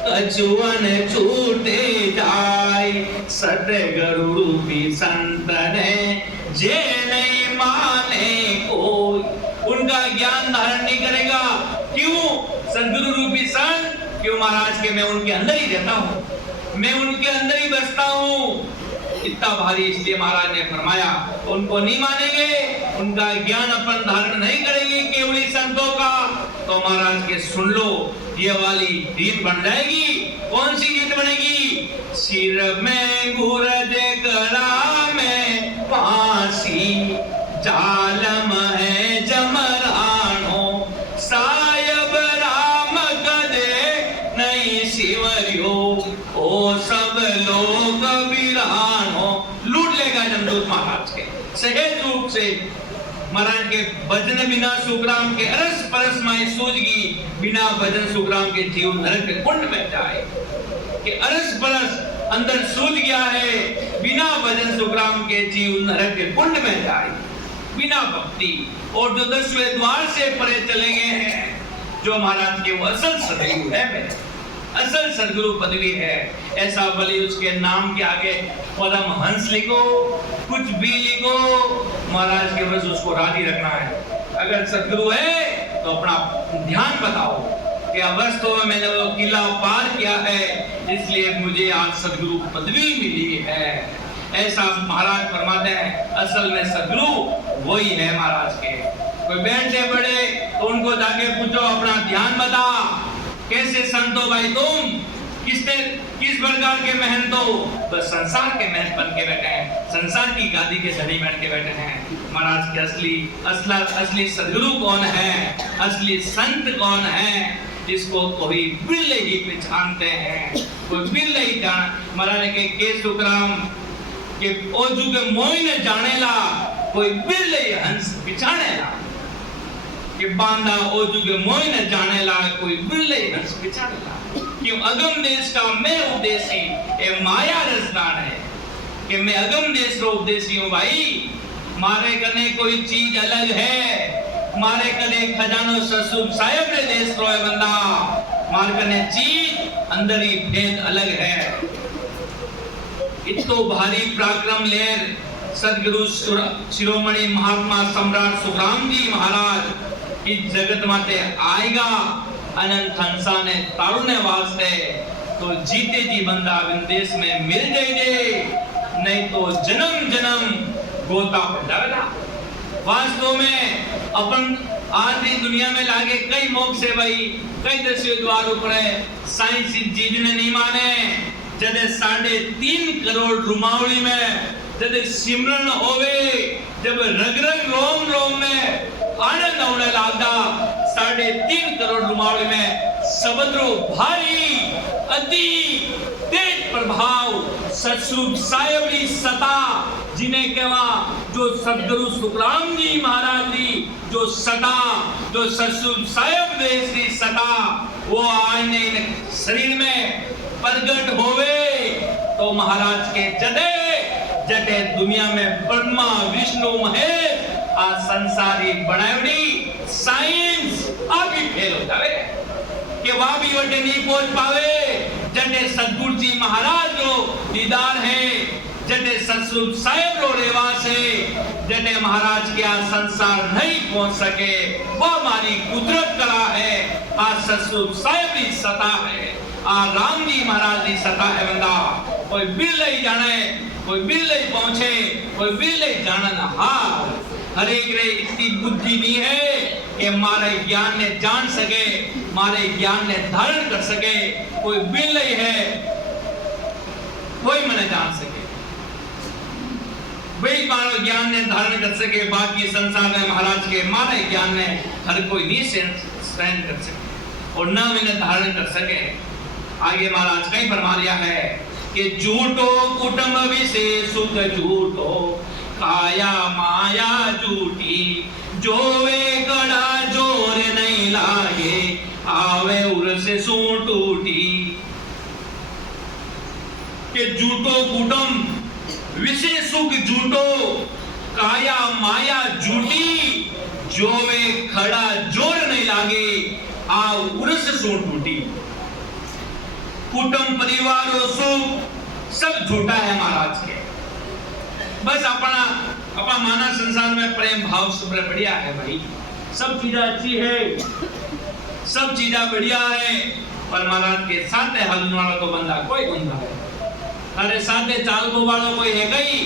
कछुअन छूटे जाय, सतगुरु रूपी संत ने जे नहीं माने कोई। उनका ज्ञान धारण नहीं करेगा। क्यों? सदगुरु रूपी संत, क्यों महाराज के मैं उनके अंदर ही रहता हूँ, मैं उनके अंदर ही बसता हूँ। इतना भारी इसलिए महाराज ने फरमाया उनको नहीं मानेंगे, उनका ज्ञान अपन धारण नहीं करेंगे केवली संतों का, तो महाराज के सुन लो ये वाली रीत बन जाएगी। कौन सी रीत बनेगी? सिर में गुरज गला में फांसी, जालम है जमरानो, सायब राम कदे नहीं शिवरियो, ओ सब लोग बिरानो। लूट लेगा जमदूत महाराज के सहज रूप से। महाराज के भजन बिना सुखराम के अरस परस माई सूझगी, बिना भजन सुखराम के जीव नरक के कुंड में जाए। कि अरस परस अंदर सूझ गया है, बिना भजन सुखराम के जीव नरक के कुंड में जाए, बिना भक्ति। और जो 10वें द्वार से परे चले गए हैं, जो महाराज के वो असल सदगुरु है, मेरे असल सदगुरु पदवी है। ऐसा भले उसके नाम के आगे परम हंस लिखो, कुछ भी लिखो, महाराज के बस उसको राजी रखना है। अगर सदगुरु है तो अपना ध्यान बताओ कि अवस्था में मैंने वो किला पार किया है, इसलिए मुझे आज सदगुरु पदवी मिली है। ऐसा महाराज फरमाते हैं। असल में सदगुरु वही है महाराज के। कोई बैठे बड़े तो उनको जाके पूछो अपना ध्यान बता, कैसे संत हो भाई तुम, किस प्रकार के महंत हो? बस संसार के महंत बन के बैठे हैं, संसार की गादी के धनी बन के बैठे हैं। महाराज के असली सदगुरु कौन है, असली संत कौन है, जिसको कोई बिरले ही पहचानते हैं, कोई बिरले ही जान। महाराज के सुखराम के ओजू के मोइन जानेला, कोई बिरले हंस पिछानेला, कि बांधा ओजू के मोइन जानेला, कोई बिरले हंस पिछानेला। क्यों? अगम देश का मैं उपदेशी, ए माया रसदान है कि मैं अगम देश रो उपदेशी हूँ भाई। मारे कने कोई चीज अलग है, मारे कने खजानो ससुर साहेब रे देश रो है बंदा, मार कने चीज अंदर ही भेद अलग है। इतो भारी पराक्रम लेर सदगुरु शिरोमणि महात्मा सम्राट सुखराम जी महाराज इस जगत माते आएगा अनंत हंसा ने तारुण्य वास्ते, तो जीते जी बंदा विदेश में मिल जाए, नहीं तो जन्म जन्म गोता पड़ जाएगा। वास्तव में अपन आज ही दुनिया में लागे कई मोक्ष है भाई, कई 10वें द्वार ऊपर साइंस जीज ने नहीं माने। जब 3.5 करोड़ रुमावली में जब सिमरन होवे, जब रग रग रोम रोम में आनंद होने लागदा 3.5 करोड़ रुमावले में समुद्रो भारी अति तेज प्रभाव सतस्वरूप साहेब की सता जिन्हें कहवा जो सदगुरु सुखराम जी महाराज की जो सता जो सतस्वरूप साहेब देश की सता वो आने शरीर में प्रगट होवे तो महाराज के जडे जडे दुनिया में ब्रह्मा विष्णु महेश आ संसारी बनावड़ी साइंस अभी फेल हो जावे कि वह भी वटे नहीं पहुंच पावे जडे सदगुरु जी महाराज रो दीदार है जडे सतस्वरूप साहेब रो रेवास है जडे महाराज के आ संसार नहीं पहुंच सके वह हमारी कुदरत कला है आ सतस्वरूप साहेब की सता है आ राम जी महाराज की सता है बंदा कोई बिल नहीं जाने कोई बिल नहीं पहुंचे कोई बिल नहीं जानना हार हरे रे इतनी बुद्धि नहीं है कि मारे ज्ञान ने जान सके मारे ज्ञान ने धारण कर सके कोई बिल नहीं है कोई मने जान सके वही मारो ज्ञान ने धारण कर सके बाकी संसार में महाराज के मारे ज्ञान ने हर कोई नहीं सहन कर सके और न इन्हें धारण कर सके आगे महाराज कहीं फरमा दिया है कि झूठो कुटुंब विशेष सुख झूठो काया माया झूठी जोवे कड़ा जोर नहीं लागे आवे उर से सू टूटी कि झूठो कुटुंब विशेष सुख झूठो काया माया झूठी जोवे खड़ा जोर नहीं लागे आ उर से सू टूटी कुटुंब परिवार और सुख सब झूठा है महाराज के बस अपना मानव संसार में प्रेम भाव सुब्र बढ़िया है भाई सब चीजें अच्छी है सब चीजें बढ़िया है पर महाराज के साथ हलन वाला तो बंदा कोई बंदा है अरे साथ चाल को वाला कोई है गई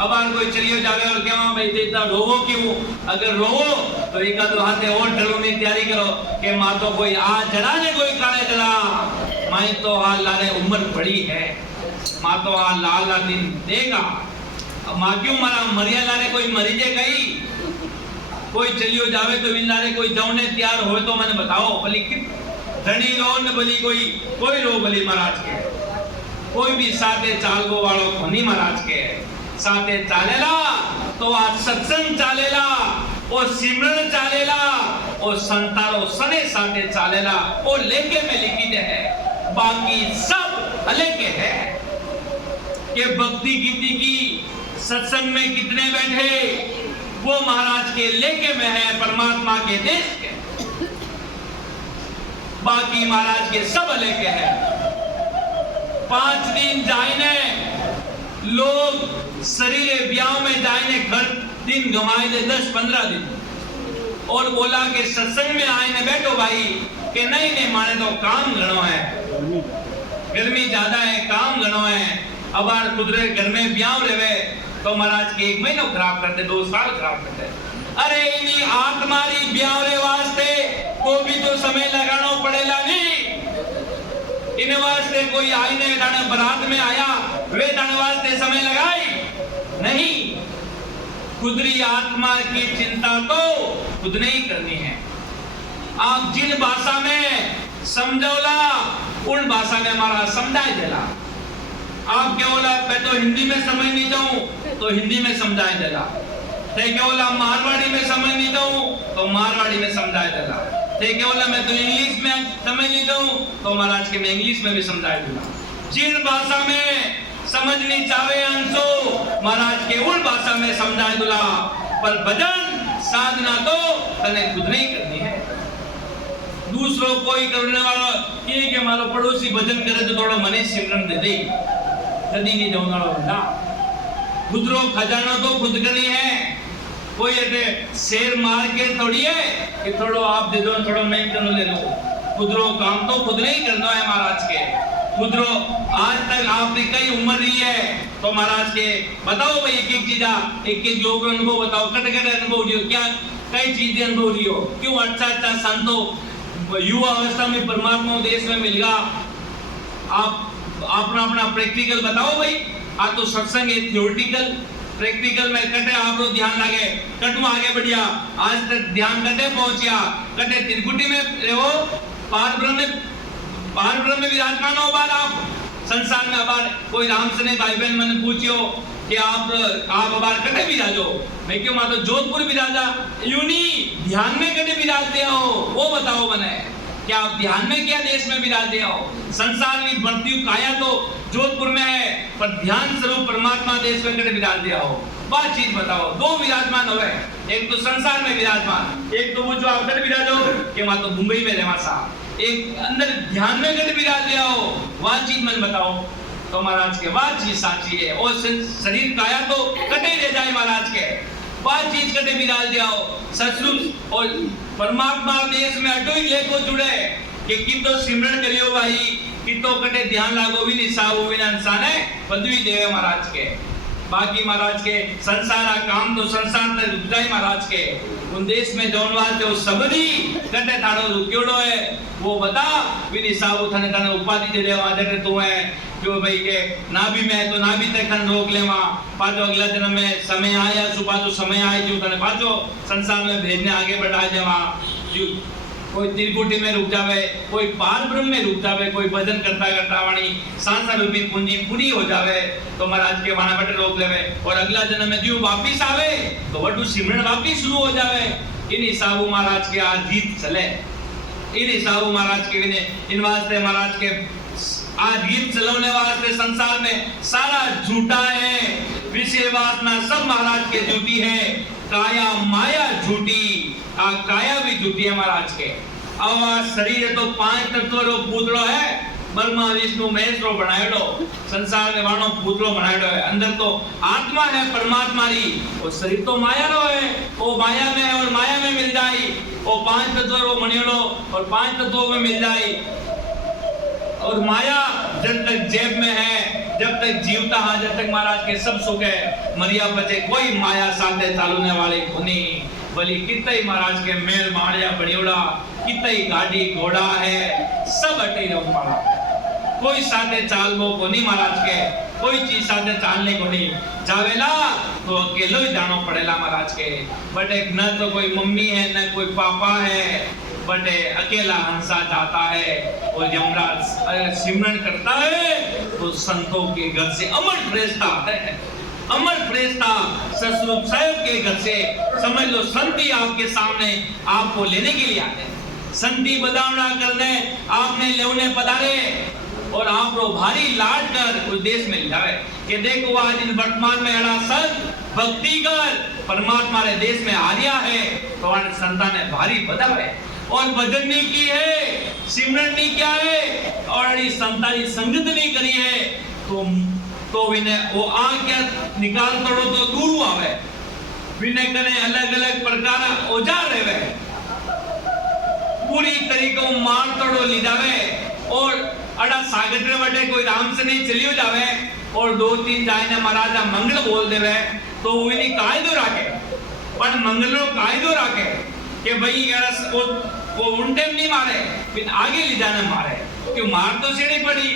अब कोई चलियो जावे और क्या भाई इतना रोवो क्यों अगर रोवो तो एक दो हाथे और ढलोने की तैयारी करो कि माँ तो कोई आ जड़ा ने कोई काले जड़ा माँ तो आ लारे उम्र बड़ी है माँ तो आ लाला दिन देगा माँ क्यों मरा मरिया लारे कोई मरीजे गई कोई चलियो जावे तो इन लारे कोई जौने तैयार हो तो मैंने बताओ भली धनी रो न भली कोई रो भली महाराज के कोई भी साथे चालगो वालों को नहीं महाराज के साथे चालेला तो आज सत्संग चालेला और सिमरन चालेला और संतारो सने साथे चालेला और लेके में लिखी दे है बाकी सब अलेके है कि भक्ति गीति की सत्संग में कितने बैठे वो महाराज के लेके में है परमात्मा के देश के बाकी महाराज के सब लेके है 5 दिन जाने लोग शरीर ब्याह में जाने घर दिन गवाए दे 10-15 दिन और बोला कि सत्संग में आए ने बैठो भाई कि नहीं माने तो काम घणो है गर्मी ज्यादा है काम घणो है अब कुदरे घर में ब्याह रहे तो महाराज के 1 महीना खराब करते 2 साल खराब करते अरे इन्हीं आत्मारी ब्याह रे वास्ते को भी तो समय लगाना पड़ेगा नहीं इन वास्ते कोई आईने दाने बारात में आया वे दाने वास्ते समय लगाई नहीं खुदरी आत्मा की चिंता तो खुद नहीं करनी है आप जिन भाषा में समझौला उन भाषा में हमारा समझाए देला आप क्या बोला मैं तो हिंदी में समझ नहीं जाऊं तो हिंदी में समझाए देला क्या बोला मारवाड़ी में समझ नहीं जाऊं तो मारवाड़ी में समझाए देला क्या बोला मैं तो इंग्लिश में समझ नहीं जाऊं तो महाराज के मैं इंग्लिश में भी समझाए दूंगा जिन भाषा में समझनी चाहे अंशो महाराज के उन भाषा में समझाए दूंगा पर भजन साधना तो तने खुद नहीं करनी है दूसरों कोई करने वाला ये कि हमारा पड़ोसी भजन करे तो थोड़ा मने सिमरन दे दे कदी नहीं जाऊंगा बंदा खुदरो खजाना तो खुद करनी है कोई ऐसे शेर मार के थोड़ी है कि थोड़ा आप दे दो थोड़ा मैं कर ले लो खुदरो काम तो खुद नहीं करना है महाराज के खुदरो आज तक आपने कई उम्र रही है तो महाराज के बताओ भाई एक एक चीजा एक एक योग अनुभव बताओ कट अनुभव लियो क्या कई चीजें अनुभव लियो क्यों अच्छा संतो युवा अवस्था में परमात्मा देश में मिलेगा आप अपना प्रैक्टिकल बताओ भाई आ तो सत्संग है थियोरेटिकल प्रैक्टिकल में कटे आप लोग ध्यान लगे कटू आगे बढ़िया आज तक ध्यान कटे पहुंचिया कटे तिरकुटी में रहो पार ब्रह्म में विराजमान हो बार आप संसार में अबार कोई राम से नहीं भाई बहन मैंने पूछियो कि आप अबार कटे विराजो मैं क्यों मातो जोधपुर विराजा यूनी ध्यान में कटे विराजते हो वो बताओ मैंने क्या आप ध्यान में क्या देश में विराजते हो संसार की मृत्यु काया तो जोधपुर में है पर ध्यान स्वरूप परमात्मा देश में कटे विराजते हो बात चीज बताओ दो विराजमान हो गए एक तो संसार में विराजमान एक तो वो जो आप कटे विराजो कि वहां तो मुंबई में रहवा सा एक अंदर ध्यान में कटे विराजते हो वह चीज मैंने बताओ तो महाराज के बात चीज साची है और शरीर काया तो कटे रह जाए महाराज के बात चीज कटे विराज दियाओ सचमुच और परमात्मा देश में अटो ही लेको जुड़े कि कितो सिमरन करियो भाई कितो कटे ध्यान लागो भी नहीं साहु बिना इंसान है पदवी देवे महाराज के बाकी महाराज के संसारा काम तो संसार तक रुकजाई महाराज के उन देश में जौन वाल जो सबरी कटे थाड़ो रुक्योड़ो है वो बता बिनी साहु थने थने उपाधि दे देवा जटे तू है क्यों भाई के ना भी मैं तो ना भी तखन रोक लेवा पाछो अगला जन्म में समय आया सुबह तो समय आए जो तने पाछो संसार में भेजने आगे बढ़ा देवा कोई त्रिकुटी में रुक जावे कोई पार ब्रह्म में रुक जावे कोई भजन करता करता वाणी सांसार रूपी पूंजी पूरी हो जावे तो महाराज के वाणा बटे रोक लेवे और अगला जन्म में जो वापिस आवे तो वडू सिमरन वापिस शुरू हो जावे इन्हीं साहू महाराज के आज जीत चले इन्हीं साहू महाराज के इन वास्ते महाराज के आज गीत चलाने वास्ते संसार में सारा झूठा है विषय वासना सब महाराज के झूठी है काया माया झूठी काया भी झूठी है महाराज के अब शरीर तो 5 तत्व रो पूतलो है ब्रह्मा विष्णु महेश रो बनाएडो संसार में वाणो पूतलो बनाएडो है अंदर तो आत्मा है परमात्मा री और शरीर तो माया रो है वो माया में है और माया में मिल जाए वो 5 तत्व रो मणियोड़ो और 5 तत्वों में मिल जाए और माया जब तक जेब में है जब तक जीवता है जब तक महाराज के सब सुख है मरिया बचे कोई माया साथे चालूने वाले कोनी भली कितई महाराज के मेल माड़िया बड़ियोड़ा कितई गाड़ी घोड़ा है सब अटे रहो महाराज कोई साथे चालवो कोनी महाराज के कोई चीज साथे चालने कोनी जावेला तो अकेलो ही जानो पड़ेला महाराज के बट एक न तो कोई मम्मी है न कोई पापा है बट अकेला हंसा जाता है और यमराज सिमरन करता है तो संतों के घर से अमर फरिश्ता आते हैं अमर फरिश्ता ससुर साहब के घर से समझ लो संती आपके सामने आपको लेने के लिए आते हैं संती बदावना करने आपने लेवने पधारे और आप रो भारी लाड कर उस देश में जावे कि देखो आज इन वर्तमान में अड़ा संत भक्ति कर परमात्मा रे देश में आ गया है तो आज संतान ने भारी बधावे और भजन नहीं की है सिमरन नहीं किया है और इस संतानी संगत नहीं करी है तो विनय वो आ क्या निकाल तोड़ो तो दूर आवे विनय कने अलग अलग प्रकार औजार रहे पूरी तरीकों मार तोड़ो ली जावे और अड़ा सागटर वटे कोई राम से नहीं चलियो जावे और 2-3 जायने महाराजा मंगल बोल देवे तो वो इन्हीं कायदो राखे पर मंगलो कायदो राखे कि भाई वो उल्टे नहीं मारे फिर आगे ले जाने मारे क्यों मार तो सेड़ी पड़ी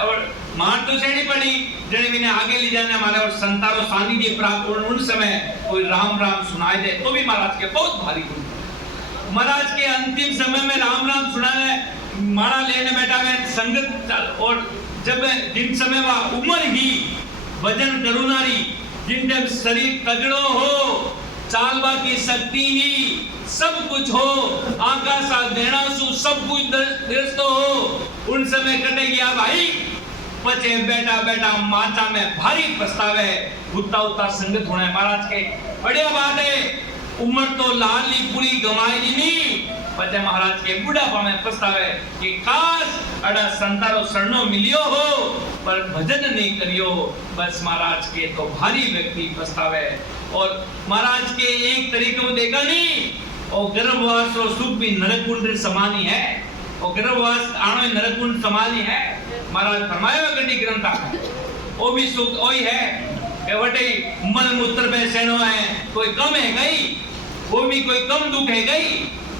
और मार तो सेड़ी पड़ी जने बिना आगे ले जाने मारे और संतारो सानिध्य प्राप्त उन समय कोई राम राम सुनाई दे तो भी महाराज के बहुत भारी हुई महाराज के अंतिम समय में राम राम सुनाने मारा लेने बैठा है संगत और जब जिन समय वह उम्र ही भजन करुणारी जिन जब शरीर तगड़ो हो चालवा की शक्ति ही सब कुछ हो आकाशा देना सु सब कुछ दृष्टो हो उन समय कटे गया भाई पचे बेटा बेटा माचा में भारी पछतावे गुत्ता उता संगत होने महाराज के बढ़िया बात है उम्र तो लाली पूरी गवाई नहीं पचे महाराज के बुढ़ापा में पछतावे कि खास अड़ा संतारो शरणो मिलियो हो पर भजन नहीं करियो बस महाराज के तो भारी व्यक्ति पछतावे और महाराज के एक तरीके को देखा नहीं और गर्भवास और सुख भी नरकुंड समान ही है और गर्भवास आनो नरकुंड समान ही है महाराज फरमाया गड्डी ग्रंथ वो भी सुख वही है कि वटे मल मूत्र में सेनो है कोई कम है गई वो भी कोई कम दुख है गई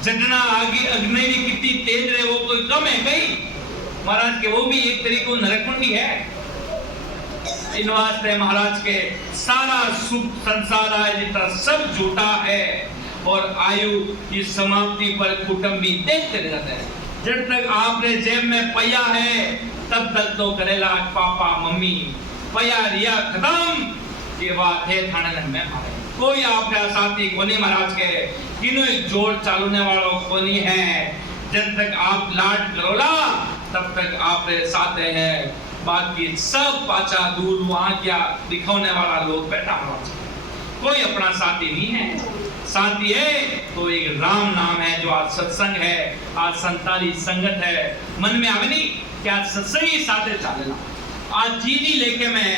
जटना आगे अग्नि भी कितनी तेज रहे वो कोई कम है गई महाराज के वो भी एक तरीके नरकुंडी है इन वास्ते महाराज के सारा सुख संसार है जितना सब झूठा है और आयु की समाप्ति पर कुटुंबी देखते रहते हैं। जब तक आपने जेब में पया है तब तक तो करेला पापा मम्मी पया रिया खत्म के बात है थाने में मारे कोई आपका साथी कोनी महाराज के किनो जोड़ चालूने वालों कोनी है। जब तक आप लाड करोला तब तक आपके साथ है बाकी सब पाचा दूर वहां क्या दिखाने वाला लोग बैठा हुआ कोई अपना साथी नहीं है। साथी है तो एक राम नाम है जो आज सत्संग है आज संताली संगत है मन में आवे नहीं क्या सत्संग ही साथे चलेला आज चीनी लेके मैं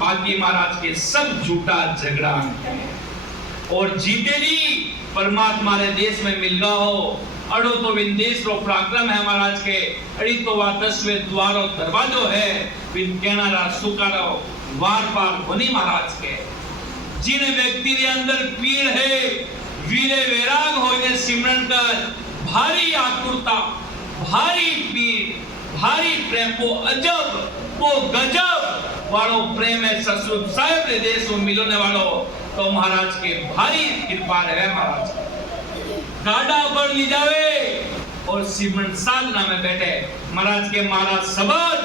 बाकी महाराज के सब झूठा झगड़ा और जीतेली परमात्मा रे देश में मिल गया हो अड़ो तो विदेश रो पराक्रम है महाराज के अड़ी तो वा 10वें द्वारो दरवाजो है बिन केनारा सुकारो वार पार बनी महाराज के जिन व्यक्ति के अंदर पीड़ है वीरे वैराग होने सिमरन कर भारी आतुरता भारी पीड़ भारी प्रेम को अजब वो गजब वालों प्रेम है ससुर साहेब रे देश में मिलने वालों तो महाराज के भारी कृपा है महाराज गाड़ा पर ली जावे और सिमरन साधना में बैठे महाराज के महाराज शब्द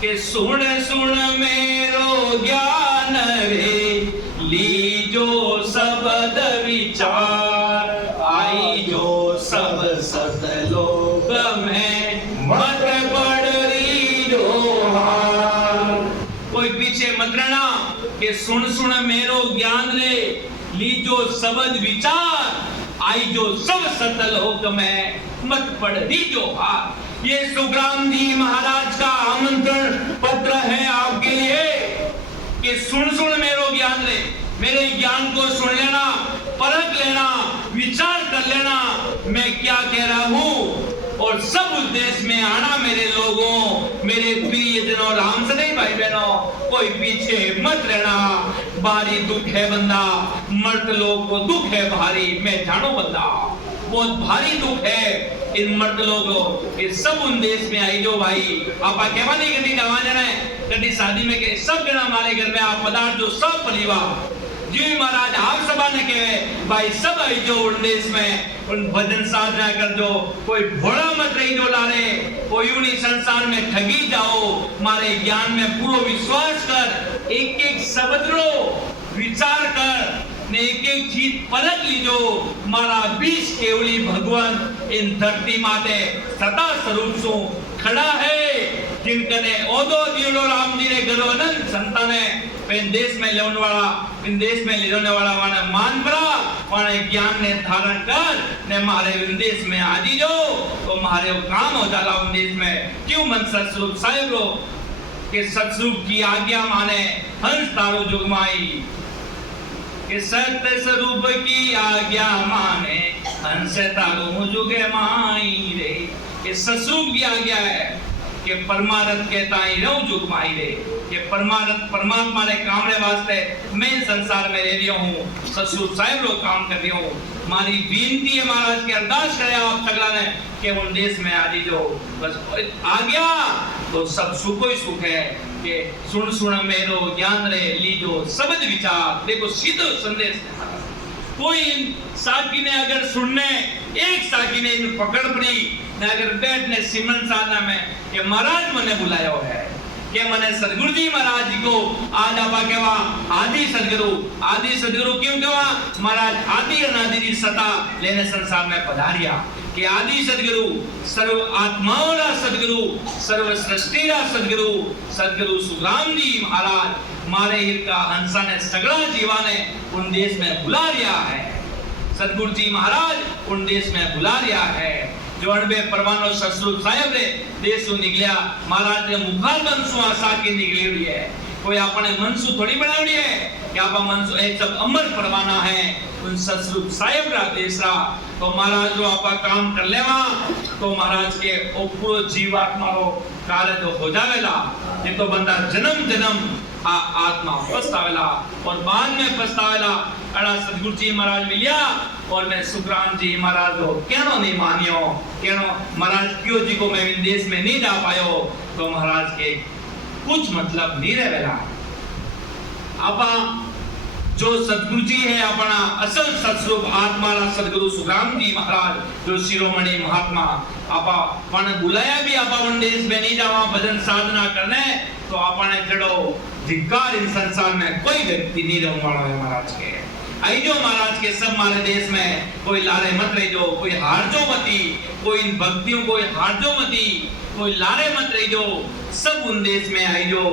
के सुन सुन मेरो ज्ञान रे लीजो शब्द विचार आई जो सब सतलोक में मत पड़री जो कोई पीछे मत रहना के सुन सुन मेरो ज्ञान रे लीजो शब्द विचार आई जो सब सतल हुक्म है मत पढ़ दीजो हाथ। ये सुग्राम जी महाराज का आमंत्रण पत्र है आपके लिए कि सुन सुन मेरो ज्ञान ले मेरे ज्ञान को सुन लेना परख लेना विचार कर लेना मैं क्या कह रहा हूँ और सब उस देश में आना मेरे लोगों मेरे प्रियजनों राम सदै भाई बहनों कोई पीछे मत रहना भारी दुख है बंदा मर्द लोग को दुख है भारी मैं जानो बंदा बहुत भारी दुख है इन मर्द लोगों के सब उन देश में आई जो भाई आपा कहवा नहीं कभी गवा जाना है कभी शादी में के सब जना हमारे घर में आप पदार्थ जो सब परिवार जी महाराज आप सभा ने कहे भाई सब आई जो उन देश में उन भजन साधना कर जो कोई भोला मत रही जो लारे कोई उन्हीं संसार में ठगी जाओ मारे ज्ञान में पूरा विश्वास कर एक एक शब्द रो विचार कर ने एक एक चीज परख लीजो मारा बीच केवली भगवान इन धरती माते सदा स्वरूप सो खड़ा है जिनकने ओदो दियो राम जी ने गरो अनंत संताने इन देश में लेने वाला इन देश में लेने वाला वाने मान पड़ा वाने ज्ञान ने धारण कर ने मारे इन देश में आजी जो तो मारे काम हो जाला उन देश में क्यों मन सत्स्वरूप साहिब रो के सत्स्वरूप की आज्ञा माने हंस तारो जुगमाई के सत्य स्वरूप की आज्ञा माने हंस तारो जुगे माई रे ये सत्स्वरूप की आज्ञा है कि परमारथ कहता ही रहो जुगमाई रे कि परमात्मा ने काम रे वास्ते मैं संसार में रह रहा हूँ ससुर साहिब लोग काम कर रहा हूँ मारी विनती है महाराज के अरदास करे आप सगला ने कि उन देश में आदि जो बस आ गया तो सब सुख ही सुख है कि सुन सुन मेरो ज्ञान रे लीजो शब्द विचार देखो सीधो संदेश कोई साकी ने अगर सुनने एक साकी ने पकड़ पड़ी ने अगर बैठने सिमरन साधना में कि महाराज मने बुलाया है कि मने सदगुरु जी महाराज जी को आज आपा केवा आदि सदगुरु क्यों केवा महाराज आदि अनादि की सत्ता लेने संसार में पधारिया कि आदि सदगुरु सर्व आत्माओं रा सदगुरु सर्व सृष्टि रा सदगुरु सुग्राम जी महाराज मारे हित का हंसा ने सगड़ा जीवा ने उन देश में बुला लिया है सदगुरु जी महाराज उन देश में बुला लिया है जो अणबे परवानो ससुर साहेब रे देशु निकलिया महाराज ने मुखार बनसु आशा की निकली हुई है कोई अपने मनसु थोड़ी बनावड़ी है कि आपा मनसु एक सब अमर परवाना है उन ससुर साहेब रा देशरा तो महाराज जो आपा काम कर लेवा तो महाराज के ओ पूरो जीवात्मा रो कार्य जो हो जावेला ये तो बंदा जन्म आत्मा पछतावेला और बाद में पछतावेला अड़ा सदगुरु जी महाराज मिलिया और मैं सुग्राम जी महाराज को क्यों नहीं मानियो क्यों महाराज क्यों जी को मैं विदेश में नहीं जा पायो तो महाराज के कुछ मतलब नहीं रहेगा आपा जो सदगुरु जी है अपना असल सत्स्वरूप आत्मा रा सदगुरु सुखराम जी महाराज जो शिरोमणि महात्मा आपा पण बुलाया भी आपा उन देश में नहीं जावा भजन साधना करने तो आपने जड़ो धिक्कार इन संसार में कोई व्यक्ति नहीं रहने वाला है महाराज के आई जो महाराज के सब हमारे देश में कोई लारे मत रही जो कोई हार जो मती कोई इन भक्तियों कोई हार जो मती कोई लारे मत रही जो सब उन देश में आई जो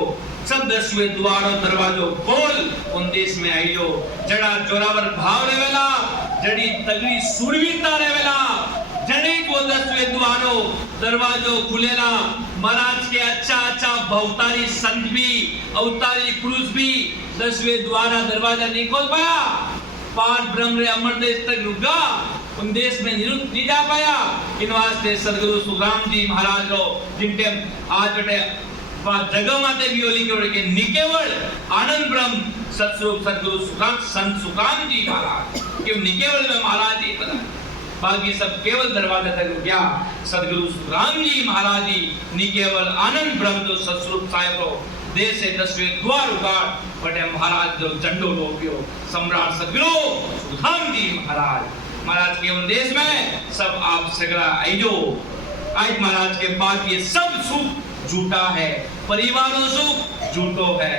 सब 10वें द्वारों दरवाजो खोल उन देश में आई जो जड़ा जोरावर भाव रेवेला जड़ी तगड़ी सुरवीरता रेवेला जड़ी को 10वें द्वारों दरवाजो खुलेला महाराज के अच्छा भवतारी संत भी अवतारी पुरुष भी 10वें द्वारा दरवाजा नहीं खोल पाया पार ब्रह्म रे अमर देश तक रुका उन देश में नहीं जा पाया इन वास्ते सदगुरु सुखराम जी महाराज रो जिनके आज बटे जगह माते भी ओली के निकेवल आनंद ब्रह्म सत्स्वरूप सदगुरु सुखराम संत सुखराम जी महाराज क्यों निकेवल में महाराज जी पता बाकी सब केवल दरवाजा तक रुकिया सदगुरु सुखराम जी महाराज जी निकेवल आनंद ब्रह्म जो सत्स्वरूप साहेब रो देश से 10वें द्वार उगाड़ बटे महाराज जो झंडो रोपियो सम्राट सदगुरु सुखराम जी महाराज के उन देश में सब आप सगड़ा आइजो आज महाराज के बाद ये सब सुख झूठा है परिवारों सुख झूठो है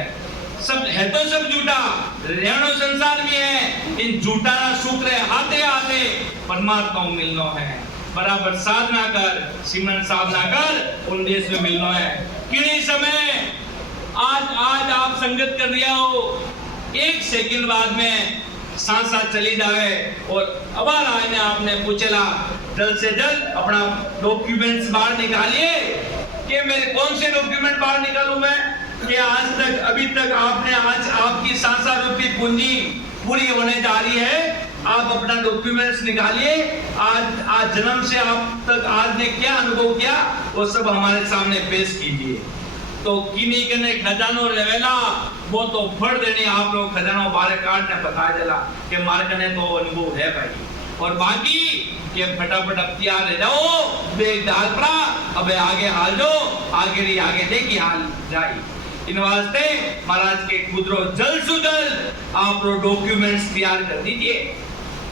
सब है तो सब झूठा रहनो संसार में है इन झूठा सुख रे आते आते परमात्मा को मिलना है बराबर साधना कर सिमरन साधना कर उन देश में मिलना है किसी समय आज आप संगत कर दिया हो एक सेकंड बाद में सांसा चली जावे और अबार आने आपने पूछेला जल्द से जल्द अपना डॉक्यूमेंट्स बाहर निकालिए कि मेरे कौन से डॉक्यूमेंट बाहर निकालूं मैं कि आज तक अभी तक आपने आज आपकी सांसा रूपी पूंजी पूरी होने जा रही है आप अपना डॉक्यूमेंट्स निकालिए आज जन्म से आप तक आज ने क्या अनुभव किया वो सब हमारे सामने पेश कीजिए तो किन्हीं कने खजानो लेवेला वो तो फड़ देनी आप लोग खजानो बारे काट ने बता देला कि मार कने तो अनुभव है भाई और बाकी के फटाफट अब तैयार रह जाओ बेग डाल पड़ा अबे आगे हाल जो आगे देखी हाल जाई इन वास्ते महाराज के खुदरो जल्द से जल्द आप लोग डॉक्यूमेंट्स तैयार कर दीजिए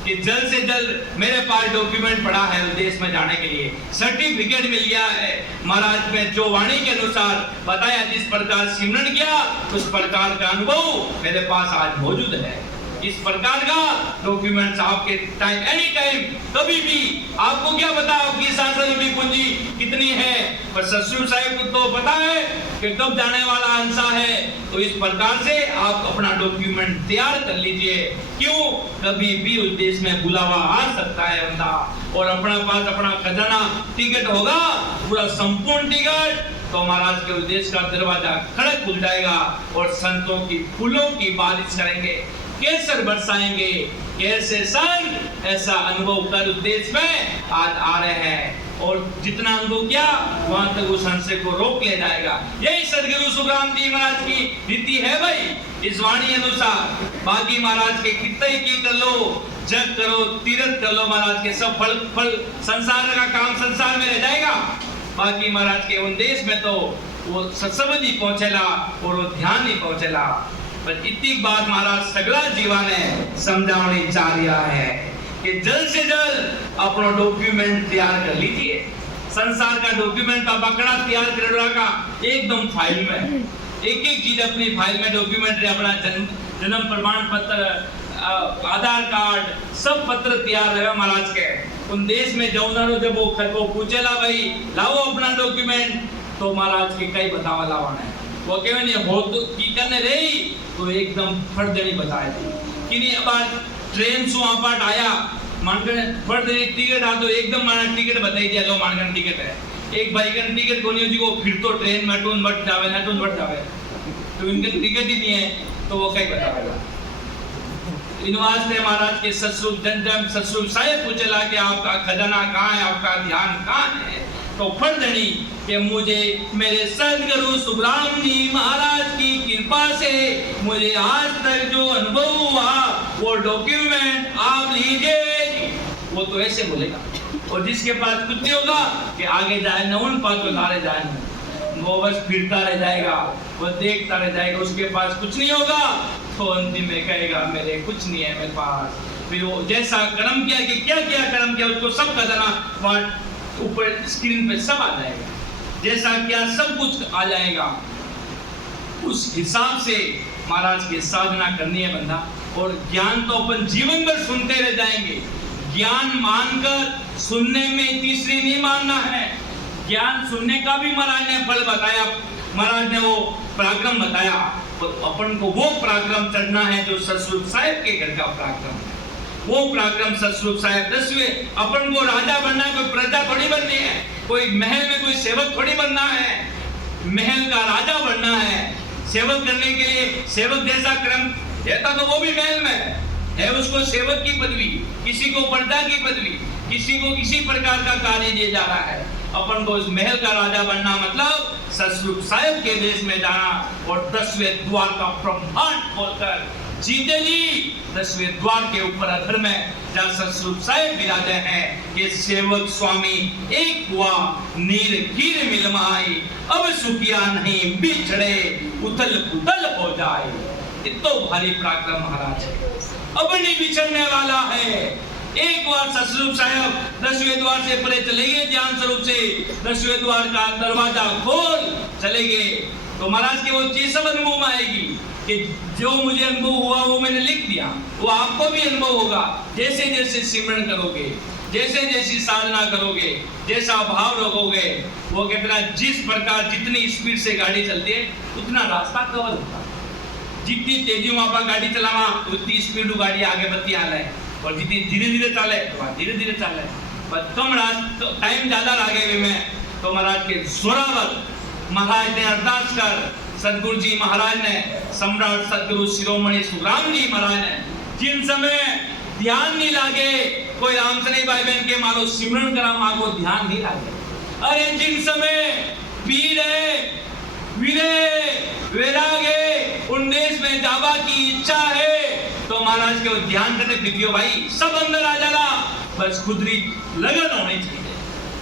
कि जल्द से जल्द मेरे पास डॉक्यूमेंट पड़ा है विदेश में जाने के लिए सर्टिफिकेट मिल गया है महाराज में जो वाणी के अनुसार बताया जिस प्रकार सिमरन किया उस प्रकार का अनुभव मेरे पास आज मौजूद है इस प्रकार का डॉक्यूमेंट्स आपके टाइम एनी टाइम कभी भी आपको क्या पता आपकी सांसद की पूंजी कितनी है पर ससुर साहब को तो पता है कि कब जाने वाला अंसा है तो इस प्रकार से आप अपना डॉक्यूमेंट तैयार कर लीजिए क्यों कभी भी उस देश में बुलावा आ सकता है बंदा और अपना पास अपना खजाना टिकट होगा पूरा संपूर्ण टिकट तो महाराज के उद्देश्य का दरवाजा खड़क खुल जाएगा और संतों की फूलों की बारिश करेंगे केसर बरसाएंगे कैसे संत ऐसा अनुभव कर उद्देश्य में आज आ रहे हैं और जितना अनुभव किया वहां तक उस संशय को रोक ले जाएगा यही सदगुरु सुखराम जी महाराज की रीति है भाई इस वाणी अनुसार बाकी महाराज के कितने की कर लो जग करो तीर्थ कर लो महाराज के सब फल संसार का काम संसार में रह जाएगा बाकी महाराज के उन देश में तो वो सत्संग नहीं पहुंचेला और वो ध्यान नहीं पहुंचेला पर इतनी बात महाराज सगला जीवा ने समझावनी चाह रहा है कि जल्द से जल्द अपना डॉक्यूमेंट तैयार कर लीजिए संसार का डॉक्यूमेंट का बकड़ा तैयार कर का एकदम फाइल में एक चीज अपनी फाइल में डॉक्यूमेंट अपना जन्म प्रमाण पत्र आधार कार्ड सब पत्र तैयार रहेगा महाराज के उन देश में जाऊनारो जब वो पूछेला भाई लाओ अपना डॉक्यूमेंट तो महाराज के कई बतावा लावाना है वो केवे नहीं हो तो की करने रही तो एकदम फट देनी बताए थी कि नहीं अब ट्रेन सु आपाट आया मानगण फट देनी टिकट आ तो एकदम माना टिकट बताई दिया लो मानगण टिकट है एक भाई का टिकट कोनी जी को फिर तो ट्रेन में टून बट जावे ना टून बट जावे तो इनके टिकट ही नहीं है तो वो कई बतावेगा इन वास्ते महाराज के ससुर जन ससुर साहेब पूछेला कि आपका खजाना कहाँ है आपका ध्यान कहाँ है तो फट देनी कि मुझे मेरे सदगुरु सुखराम जी महाराज की कृपा से मुझे आज तक जो अनुभव हुआ वो डॉक्यूमेंट आप लीजिए वो तो ऐसे बोलेगा और जिसके पास कुछ नहीं होगा कि आगे जाए न उन पास तो लारे जाए वो बस फिरता रह जाएगा वो देखता रह जाएगा उसके पास कुछ नहीं होगा तो अंतिम में कहेगा मेरे कुछ नहीं है मेरे पास। फिर वो जैसा कर्म किया कि क्या क्या कर्म किया उसको सब का दाना ऊपर स्क्रीन पे सब आ जाएगा, जैसा क्या सब कुछ आ जाएगा। उस हिसाब से महाराज की साधना करनी है बंदा। और ज्ञान तो अपन जीवन भर सुनते रह जाएंगे, ज्ञान मानकर सुनने में तीसरी नहीं मानना है। ज्ञान सुनने का भी महाराज ने फल बताया, महाराज ने वो पराक्रम बताया, और अपन को वो पराक्रम चढ़ना है जो सतस्वरूप साहिब के घर का पराक्रम है। वो पराक्रम सतस्वरूप साहिब 10वें अपन को राजा बनना है, कोई प्रजा थोड़ी बननी है, कोई महल में कोई सेवक थोड़ी बनना है, महल का राजा बनना है। सेवक करने के लिए सेवक जैसा क्रम देता तो वो भी महल में है, उसको सेवक की पदवी, किसी को प्रजा की पदवी, किसी को किसी प्रकार का कार्य दिया जा रहा है। अपन को इस महल का राजा बनना मतलब सतस्वरूप साहिब के देश में जाना और 10वें द्वार का ब्रह्मांड खोलकर जीते जी 10वें द्वार के ऊपर अधर में जहाँ सतस्वरूप साहिब विराजे हैं कि सेवक स्वामी एक हुआ नीर कीर मिलमाई, अब सुखिया नहीं बिछड़े उथल पुथल हो जाए। इतना भारी पराक्रम महाराज है, अब नहीं बिछड़ने वाला है। एक बार सतस्वरूप साहिब 10वें द्वार से परे चले गए, ध्यान स्वरूप से 10वें द्वार का दरवाजा खोल चले गए, तो महाराज के वो चीज सब अनुभव आएगी कि जो मुझे अनुभव हुआ वो मैंने लिख दिया, वो आपको भी अनुभव होगा। जैसे जैसे सिमरन करोगे, जैसे जैसी साधना करोगे, जैसा भाव रखोगे, वो कहते जिस प्रकार जितनी स्पीड से गाड़ी चलती है उतना रास्ता कवर होता है। जितनी तेजी वहां पर गाड़ी चलावा उतनी स्पीड गाड़ी आगे बढ़ती आ है, और जितनी धीरे धीरे चले तो धीरे धीरे चले। पर कम रास्ता टाइम ज्यादा लागे हुए में तो महाराज के जोरावर महाराज ने अरदास कर सदगुरु जी महाराज ने सम्राट सदगुरु शिरोमणि सुखराम जी महाराज ने जिन समय ध्यान नहीं लागे, कोई रामसनी भाई बहन के मारो सिमरन करा मां को ध्यान नहीं लागे, अरे जिन समय पीर है वीरे वैरागे उन देश में जावा की इच्छा है तो महाराज के ध्यान करने विधियो भाई सब अंदर आ जाला, बस खुदरी लगन होनी चाहिए।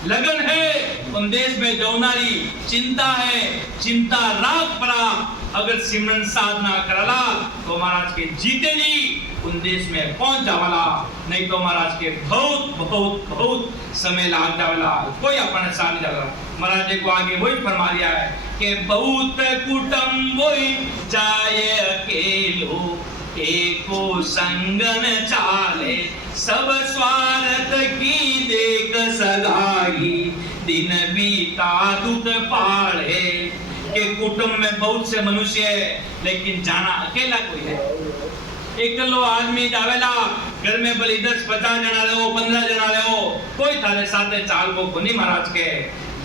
लगन है उन देश में जौनारी चिंता है, चिंता राग परा अगर सिमरन साधना करला तो महाराज के जीते जी उन देश में पहुंच जावला, नहीं तो महाराज के बहुत बहुत बहुत समय लाग जावला, कोई अपने सामने जावला। महाराज को आगे वही फरमा दिया है कि बहुत कुटुंब वही जाए अकेलो, एको संगन चाले सब स्वार्थ की देख सगाई, दिन बीता दुख पाड़े। के कुटुंब में बहुत से मनुष्य है लेकिन जाना अकेला कोई है। एकलो आदमी जावेला घर में भले 10-50 जना रहो 15 जना रहो, कोई थारे साथे चाल को कोनी महाराज के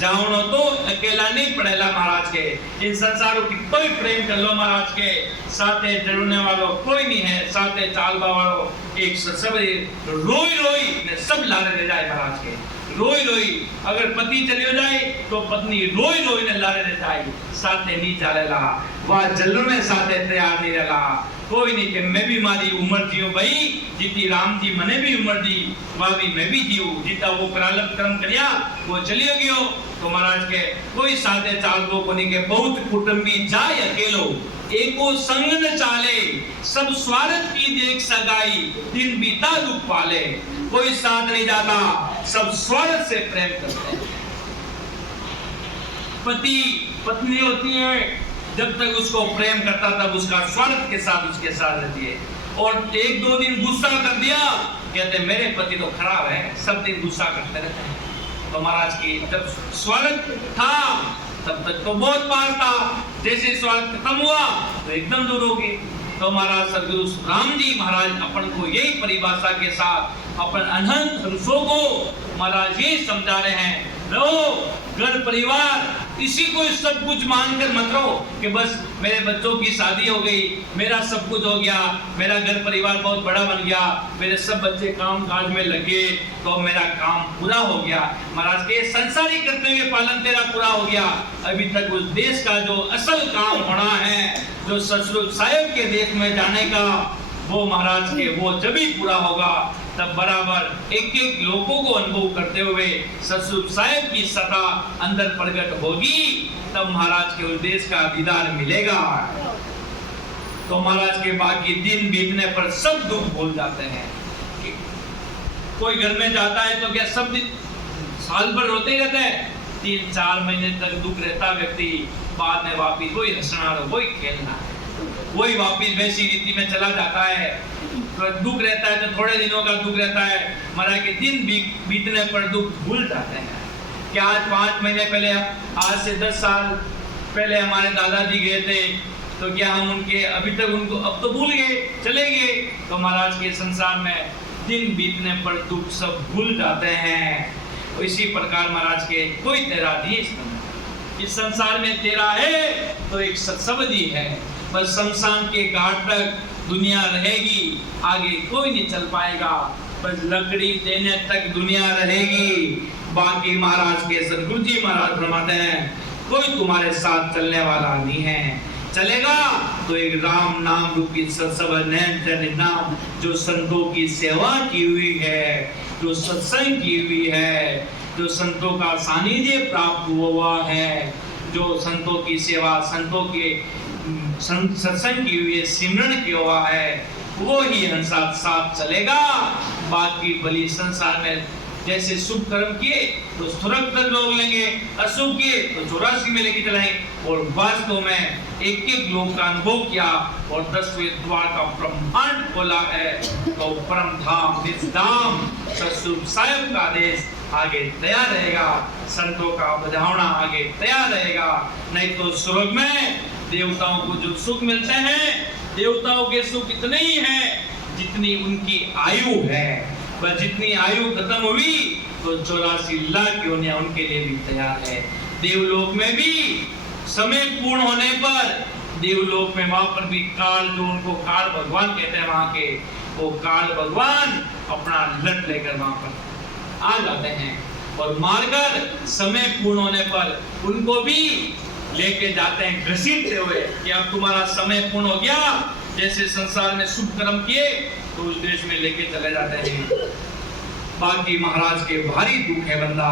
जाओ तो अकेला नहीं पड़ेला महाराज के। इन संसारों की कोई प्रेम कर लो महाराज के साथे जुड़ने वालों कोई नहीं है, साथे चालबा वालों एक सब रोई रोई ने सब लारे ले जाए महाराज के, रोई रोई अगर पति चली हो जाए तो पत्नी रोई रोई ने लारे ले जाए, साथे नहीं चलेला वह जल्लों में साथे तैयार नहीं रहा। कोई नहीं कि मैं भी मारी उम्र जियो भाई, जितनी राम जी मने भी उम्र दी वह भी मैं भी जियो, जितना वो प्रारब्ध कर्म करिया वो चलियो गयो। तो महाराज के कोई साथे चाल को नहीं के बहुत कुटुंबी जाए अकेलो, एको संग न चाले सब स्वार्थ की देख सगाई, दिन बीता दुख पाले। कोई साथ नहीं जाता, सब स्वार्थ से प्रेम करते हैं। पति पत्नी होती है जब तक उसको प्रेम करता तब उसका स्वार्थ के साथ उसके साथ रहती है, और 1-2 दिन गुस्सा कर दिया कहते मेरे पति तो खराब है, सब दिन गुस्सा करते रहते हैं। तो महाराज की जब स्वार्थ था तब तक तो बहुत पार था, जैसे स्वार्थ खत्म हुआ तो एकदम दूर हो गई। तो महाराज सदगुरु राम जी महाराज अपन को यही परिभाषा के साथ अपन अनंत पुरुषों को महाराज ये समझा रहे हैं, रहो घर परिवार इसी को सब कुछ मानकर मत रहो कि बस मेरे बच्चों की शादी हो गई, मेरा सब कुछ हो गया, मेरा घर परिवार बहुत बड़ा बन गया, मेरे सब बच्चे काम काज में लगे तो मेरा काम पूरा हो गया। महाराज के संसारी कर्तव्य पालन तेरा पूरा हो गया, अभी तक उस देश का जो असल काम होना है, जो सतस्वरूप साहिब के देश में जाने का, वो महाराज के वो जब ही पूरा होगा तब बराबर एक एक लोगों को अनुभव करते हुए सतस्वरूप साहिब की सत्ता अंदर प्रकट होगी, तब महाराज के उस देश का दीदार मिलेगा। तो महाराज के बाकी दिन बीतने पर सब दुख भूल जाते हैं। कोई घर में जाता है तो क्या सब दिन साल भर रोते रहते हैं, 3-4 महीने तक दुख रहता व्यक्ति, बाद में वापिस वही हंसना वही खेलना वही वापिस वैसी रीति में चला जाता है। तो दुख रहता है तो थोड़े दिनों का दुख रहता है, महाराज के दिन बीतने पर दुख भूल जाते हैं। क्या आज 5 महीने पहले, आज से 10 साल पहले हमारे दादाजी गए थे, तो क्या हम उनके अभी तक उनको अब तो भूल गए, चले गए? तो महाराज के संसार में दिन बीतने पर दुख सब भूल जाते हैं। तो इसी प्रकार महाराज के कोई तेरा नहीं इस संसार में तेरा है तो एक सत्सबदी है, बस शमशान के घाट तक दुनिया रहेगी, आगे कोई नहीं चल पाएगा, बस लकड़ी देने तक दुनिया रहेगी। बाकी महाराज के सदगुरु जी महाराज फरमाते हैं कोई तुम्हारे साथ चलने वाला नहीं है, चलेगा तो एक राम नाम रूपी सत्संग नाम, जो संतों की सेवा की हुई है, जो सत्संग की हुई है, जो संतों का सानिध्य प्राप्त हुआ है, जो संतों की सेवा, संतों के सत्संग की हुई है, सिमरन किया हुआ है, वो ही हम साथ चलेगा। बाकी भली संसार में जैसे शुभ कर्म किए तो सुरक्षित लोग लेंगे, अशुभ किए तो 84 में लेके चलाएंगे। और वास्तव में एक लोक का अनुभव किया और 10वें द्वार का ब्रह्मांड खोला है, तो परम धाम निजधाम सतसुख साहिब का देश आगे तैयार रहेगा, संतों का बधावना आगे तैयार रहेगा। नहीं तो स्वर्ग में देवताओं को जो सुख मिलते हैं, देवताओं के सुख इतने ही हैं जितनी उनकी आयु है, बस जितनी आयु खत्म हुई तो 84 लाख योनियां उनके लिए भी तैयार है। देवलोक में भी समय पूर्ण होने पर, देवलोक में वहां पर भी काल, जो उनको काल भगवान कहते हैं वहां के, वो काल भगवान अपना लट लेकर वहां पर आ जाते हैं और मारकर समय पूर्ण होने पर उनको भी लेके जाते हैं घसीटते हुए कि अब तुम्हारा समय पूर्ण हो गया। जैसे संसार में शुभ कर्म किए तो उस देश में लेके चले जाते हैं। बाकी महाराज के भारी दुख है बंदा।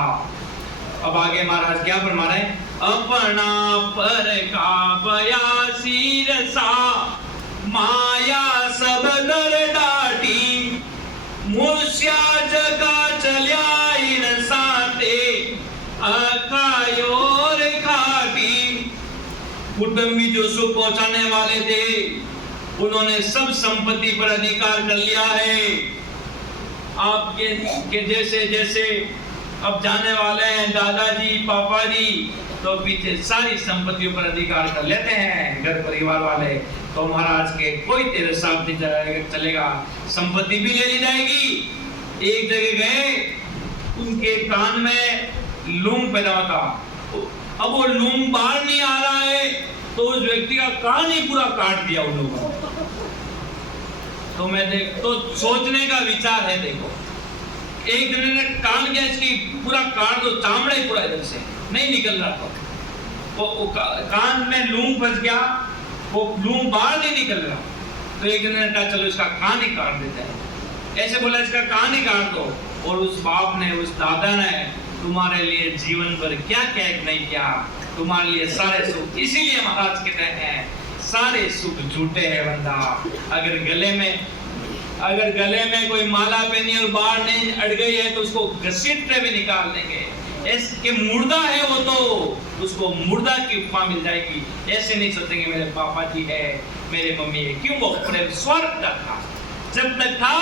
अब आगे महाराज क्या फरमा रहे हैं? अपना पर का बयासी रसा, माया सब दर डाटी, मूर्छा जगा चल्या इन साते, अखायोर खाटी। कुटुंबी जो सुख पहुंचाने वाले थे उन्होंने सब संपत्ति पर अधिकार कर लिया है। आपके के जैसे जैसे अब जाने वाले हैं दादाजी पापा जी, तो पीछे सारी संपत्तियों पर अधिकार कर लेते हैं घर परिवार वाले। तो महाराज के कोई तेरे साथ नहीं चलेगा, संपत्ति भी ले ली जाएगी। एक जगह गए, उनके कान में लूम पैदा था, अब वो लूम बाहर नहीं आ रहा है तो उस व्यक्ति का कान ही पूरा काट दिया उन लोगों ने। तो मैं देख तो सोचने का विचार है। देखो, एक दिन ने कान क्या इसकी पूरा काट दो, चामड़ा ही पूरा इधर से नहीं निकल रहा था, वो कान में लूम फंस गया, वो लूम बाहर नहीं निकल रहा। तो एक दिन ने कहा चलो इसका कान ही काट देते हैं। ऐसे बोला इसका कान ही काट दो। और उस बाप ने, उस दादा ने तुम्हारे लिए जीवन भर क्या क्या नहीं किया, तुम्हारे लिए सारे सुख। इसीलिए महाराज कहते हैं सारे सुख झूठे हैं बंदा। अगर गले में कोई माला पहनी और बाहर नहीं अड़ गई है तो उसको घसीटते भी निकाल देंगे। ऐसे मुर्दा है वो तो उसको मुर्दा की उपमा मिल जाएगी। ऐसे नहीं सोचेंगे मेरे पापा जी है, मेरे मम्मी है। क्यों? वो अपने स्वर्ग का था, जब तक था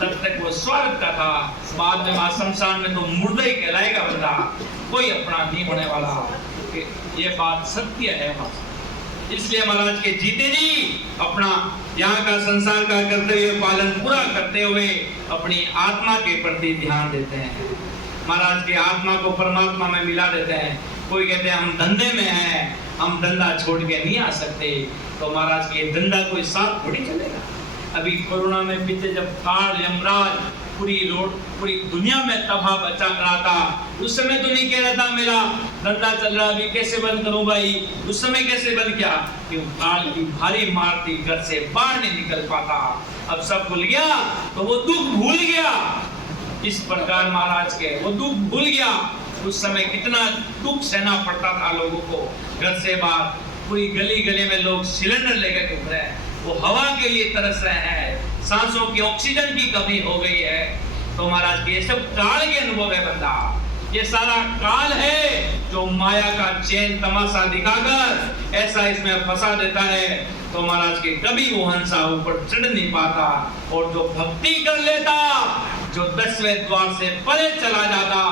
तब तक वो स्वर्ग का था। बाद में शमशान में तो मुर्दा ही कहलाएगा बंदा, कोई अपना नहीं होने वाला। ये बात सत्य है। इसलिए महाराज के जीते जी अपना यहाँ का संसार का कर्तव्य पालन पूरा करते हुए अपनी आत्मा के प्रति ध्यान देते हैं। महाराज की आत्मा को परमात्मा में मिला देते हैं। कोई कहते हैं हम धंधे में हैं, हम धंधा छोड़ के नहीं आ सकते। तो महाराज के धंधा कोई साथ थोड़ी चलेगा। अभी कोरोना में बीते जब काल यमराज पूरी दुनिया में तबाह बचा रहा था, उस समय तो नहीं कह रहा था मेरा धंधा चल रहा, अभी कैसे बंद करूं भाई। उस समय कैसे बंद किया? क्यों? काल की भारी मार थी, घर से बाहर नहीं निकल पाता। अब सब भूल गया तो वो दुख भूल गया। इस प्रकार महाराज के वो दुख भूल गया। उस समय कितना दुख सहना पड़ता था लोगों को। घर से बाहर पूरी गली गली में लोग सिलेंडर लेकर घूम रहे हैं, वो हवा के लिए तरस रहे हैं, सांसों की ऑक्सीजन की कमी हो गई है। तो महाराज ये सब काल के अनुभव है बंदा, ये सारा काल है जो माया का चैन तमाशा दिखाकर ऐसा इसमें फंसा देता है। तो महाराज के कभी वो हंसा ऊपर चढ़ नहीं पाता, और जो भक्ति कर लेता, जो 10वें द्वार से परे चला जाता,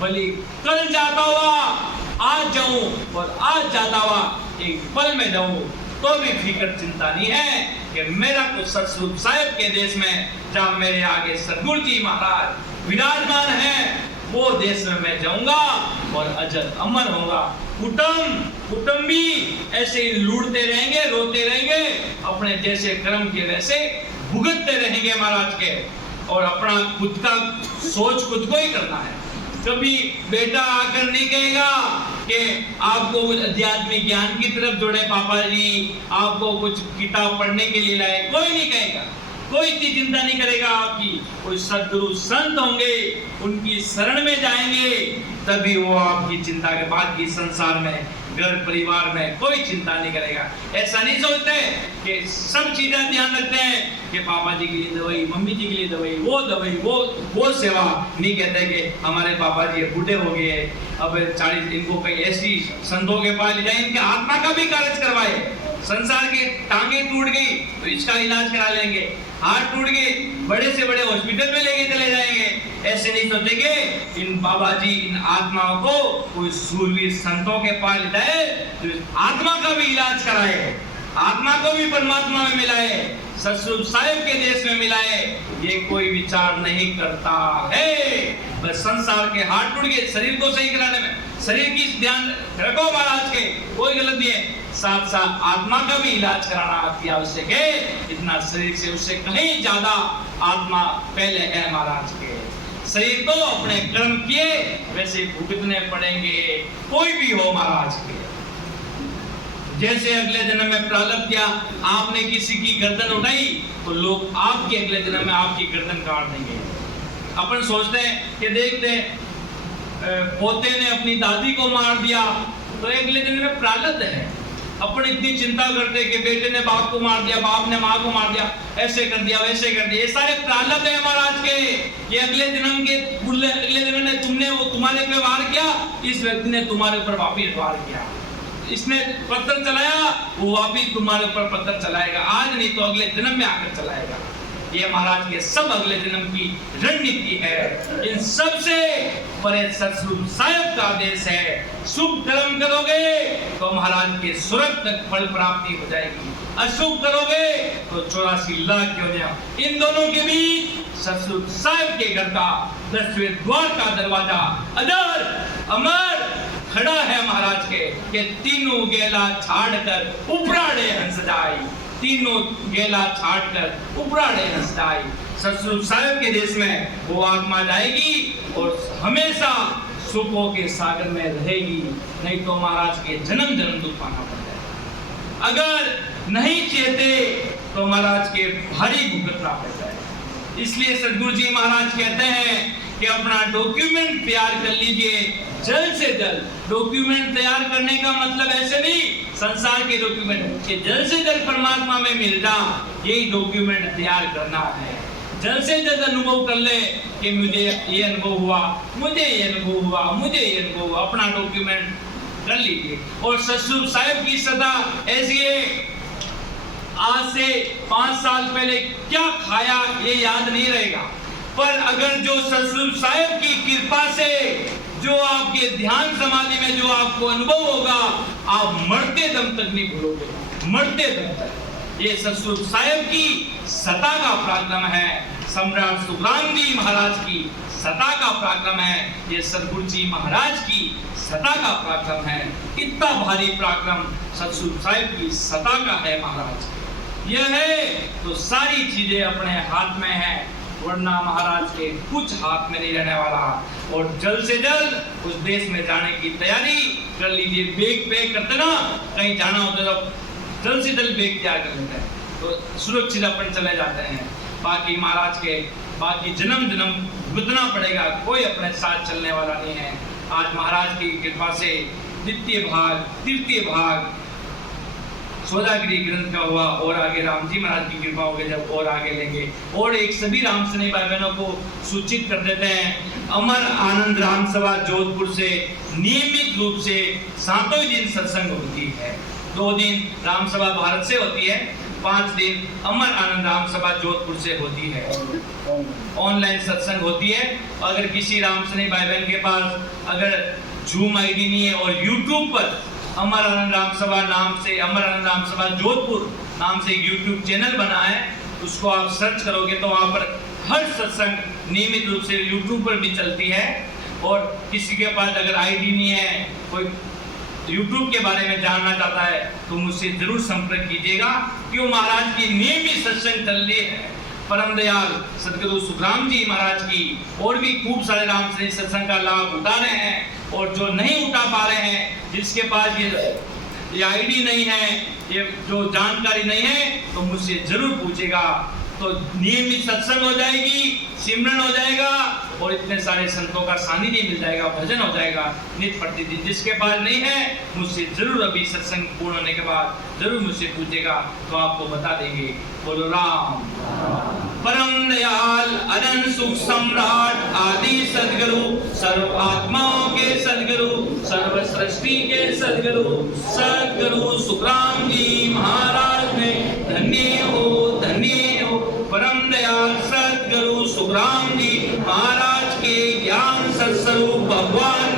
भली कल जाता हुआ आज जाऊं और आज जाता हुआ एक पल में जाऊं, तो भी फिक्र चिंता नहीं है कि मेरा कुछ सतस्वरूप साहिब के देश में जहाँ मेरे आगे सदगुरु जी महाराज विराजमान है, वो देश में मैं जाऊंगा और अजर अमर होगा। कुटुंब भी ऐसे ही लूटते रहेंगे, रोते रहेंगे, अपने जैसे कर्म के वैसे भुगतते रहेंगे महाराज के, और अपना खुद का सोच खुद को ही करना है। कभी बेटा आकर नहीं कहेगा कि आपको कुछ आध्यात्मिक ज्ञान की तरफ जोड़े पापा जी, आपको कुछ किताब पढ़ने के लिए लाए, कोई नहीं कहेगा, कोई इतनी चिंता नहीं करेगा आपकी। कोई सदगुरु संत होंगे, उनकी शरण में जाएंगे, तभी वो आपकी चिंता के बाद की संसार में, घर परिवार में कोई चिंता नहीं करेगा। ऐसा नहीं सोचते कि सब चीजें ध्यान रखते हैं कि पापा जी के लिए दवाई, मम्मी जी के लिए दवाई, वो सेवा नहीं कहते कि हमारे पापा जी बूढ़े हो गए, अब 40, इनको कहीं ऐसी संतों के पास ले जाए, इनके आत्मा का भी कार्य करवाए। संसार की टांगे टूट गई तो इसका इलाज करा लेंगे, हाथ टूट गए बड़े से बड़े हॉस्पिटल में लेके चले जाएंगे। ऐसे नहीं सोचेंगे इन बाबा जी, इन आत्माओं को कोई सूरवीर संतों के पास ले जाए तो आत्मा का भी इलाज कराए, आत्मा को भी परमात्मा में मिलाए, सतस्वरूप साहिब के देश में मिलाए, ये कोई विचार नहीं करता है। बस संसार के हाथ टूट गए, शरीर को सही कराने में, शरीर की ध्यान रखो महाराज के, कोई गलत नहीं है, साथ साथ आत्मा का भी इलाज कराना अति आवश्यक है। इतना शरीर से उससे कहीं ज्यादा आत्मा पहले है महाराज के। शरीर को अपने कर्म किए वैसे भुगतने पड़ेंगे, कोई भी हो महाराज के। जैसे अगले जन्म में प्रारब्ध किया, आपने किसी की गर्दन उठाई तो लोग आपके अगले जन्म में आपकी गर्दन काट देंगे। अपन सोचते हैं कि देखते पोते ने अपनी दादी को मार दिया तो अगले जन्म में प्रारब्ध है। अपन इतनी चिंता करते कि बेटे ने बाप को मार दिया, बाप ने माँ को मार दिया, ऐसे कर दिया, वैसे कर दिया, ये सारे प्रारब्ध है महाराज के। ये अगले जन्म के, अगले जन्म में तुमने वो तुम्हारे पे वार किया, इस व्यक्ति ने तुम्हारे ऊपर वापिस वार किया, इसने पत्थर चलाया, वो वापिस तुम्हारे ऊपर पत्थर चलाएगा, आज नहीं तो अगले जन्म में आकर चलाएगा। ये महाराज के सब अगले जन्म की रणनीति है। इन सब से परे सतस्वरूप साहिब का आदेश है, शुभ कर्म करोगे तो महाराज के स्वर्ग तक फल प्राप्ति हो जाएगी, अशुभ करोगे तो 84 लाख हो जाए। इन दोनों के बीच सतस्वरूप साहिब के घर का 10वें द्वार का दरवाजा अजर अमर खड़ा है महाराज के तीनों गेला छाड़कर उपराड़े हंस जाए, तीनों गेला छाड़कर उपराड़े हंस जाए। सतस्वरूप साहिब के देश में वो आत्मा जाएगी और हमेशा सुखों के सागर में रहेगी, नहीं तो महाराज के जन्म जन्म दुख पाना पड़ जाए। अगर नहीं चेते तो महाराज के भारी भुगतना पड़ जाए। इसलिए सदगुरु जी महाराज कहते हैं कि अपना डॉक्यूमेंट तैयार कर लीजिए जल्द से जल्द। डॉक्यूमेंट तैयार करने का मतलब ऐसे नहीं संसार के डॉक्यूमेंट कि जल्द से जल्द परमात्मा में मिल जा, यही डॉक्यूमेंट तैयार करना है। जल्द से जल्द अनुभव कर ले कि मुझे ये अनुभव हुआ, मुझे ये अनुभव हुआ, मुझे ये अनुभव हुआ, अपना डॉक्यूमेंट कर लीजिए। और सतस्वरूप साहिब की सदा ऐसी है, आज से 5 साल पहले क्या खाया ये याद नहीं रहेगा, पर अगर जो सतस्वरूप साहिब की कृपा से जो आपके ध्यान समाधि में जो आपको अनुभव होगा, आप मरते दम तक नहीं भूलोगे, मरते दम तक। ये सतस्वरूप साहिब की सत्ता का पराक्रम है, सम्राट सुखराम जी महाराज की सत्ता का पराक्रम है, ये सदगुरु जी महाराज की सत्ता का पराक्रम है। इतना भारी पराक्रम सतस्वरूप साहिब की सत्ता का है महाराज। यह है तो सारी चीजें अपने हाथ में है, वरना महाराज के कुछ हाथ में नहीं रहने वाला। और जल्द से जल्द उस देश में जाने की तैयारी कर लीजिए। बैग पैक करते ना, कहीं जाना होता है तो जल्द से जल्द बैग तैयार कर लेते हैं, तो सुरक्षित अपन चले जाते हैं। बाकी महाराज के बाकी जन्म जन्म भुगतना पड़ेगा, कोई अपने साथ चलने वाला नहीं है। आज महाराज की कृपा से द्वितीय भाग, तृतीय भाग सौदागिरी ग्रंथ का हुआ, और आगे राम जी महाराज की कृपा होगी जब और आगे लेंगे। और एक सभी राम स्नेही भाई बहनों को सूचित कर देते हैं, अमर आनंद राम सभा जोधपुर से नियमित रूप से 7 दिन सत्संग होती है। 2 दिन राम सभा भारत से होती है, 5 दिन अमर आनंद राम सभा जोधपुर से होती है। ऑनलाइन सत्संग होती है। अगर किसी राम स्नेही भाई बहन के पास अगर जूम आईडी नहीं है और यूट्यूब पर अमर आनंद राम सभा नाम से, अमर आनंद राम सभा जोधपुर नाम से यूट्यूब चैनल बना है, उसको आप सर्च करोगे तो वहाँ पर हर सत्संग नियमित रूप से यूट्यूब पर भी चलती है। और किसी के पास अगर आईडी नहीं है, कोई यूट्यूब के बारे में जानना चाहता है, तो मुझसे जरूर संपर्क कीजिएगा, क्यों महाराज की नियमित सत्संग चल रही है। परम दयाल सदगुरु सुखराम जी महाराज की और भी खूब सारे राम स्नेही सत्संग का लाभ उठा रहे हैं, और जो नहीं उठा पा रहे हैं, जिसके पास ये आईडी नहीं है, ये जो जानकारी नहीं है, तो मुझसे जरूर पूछेगा। तो नियमित सत्संग हो जाएगी, सिमरन हो जाएगा, और इतने सारे संतों का सानिध्य मिल जाएगा, भजन हो जाएगा नित्य प्रतिदिन। जिसके पास नहीं है, मुझसे जरूर अभी सत्संग पूर्ण होने के बाद जरूर मुझसे पूछेगा, तो आपको बता देंगे। बोलो राम। परम दयाल अनंत सुख सम्राट आदि सदगुरु, सर्व आत्माओं के सदगुरु, सर्व सृष्टि के सदगुरु, सदगुरु सुखराम जी महाराज ने धन्य हो, धन्य हो। परम दयाल सदगुरु सुखराम जी महाराज के ज्ञान सत्स्वरूप भगवान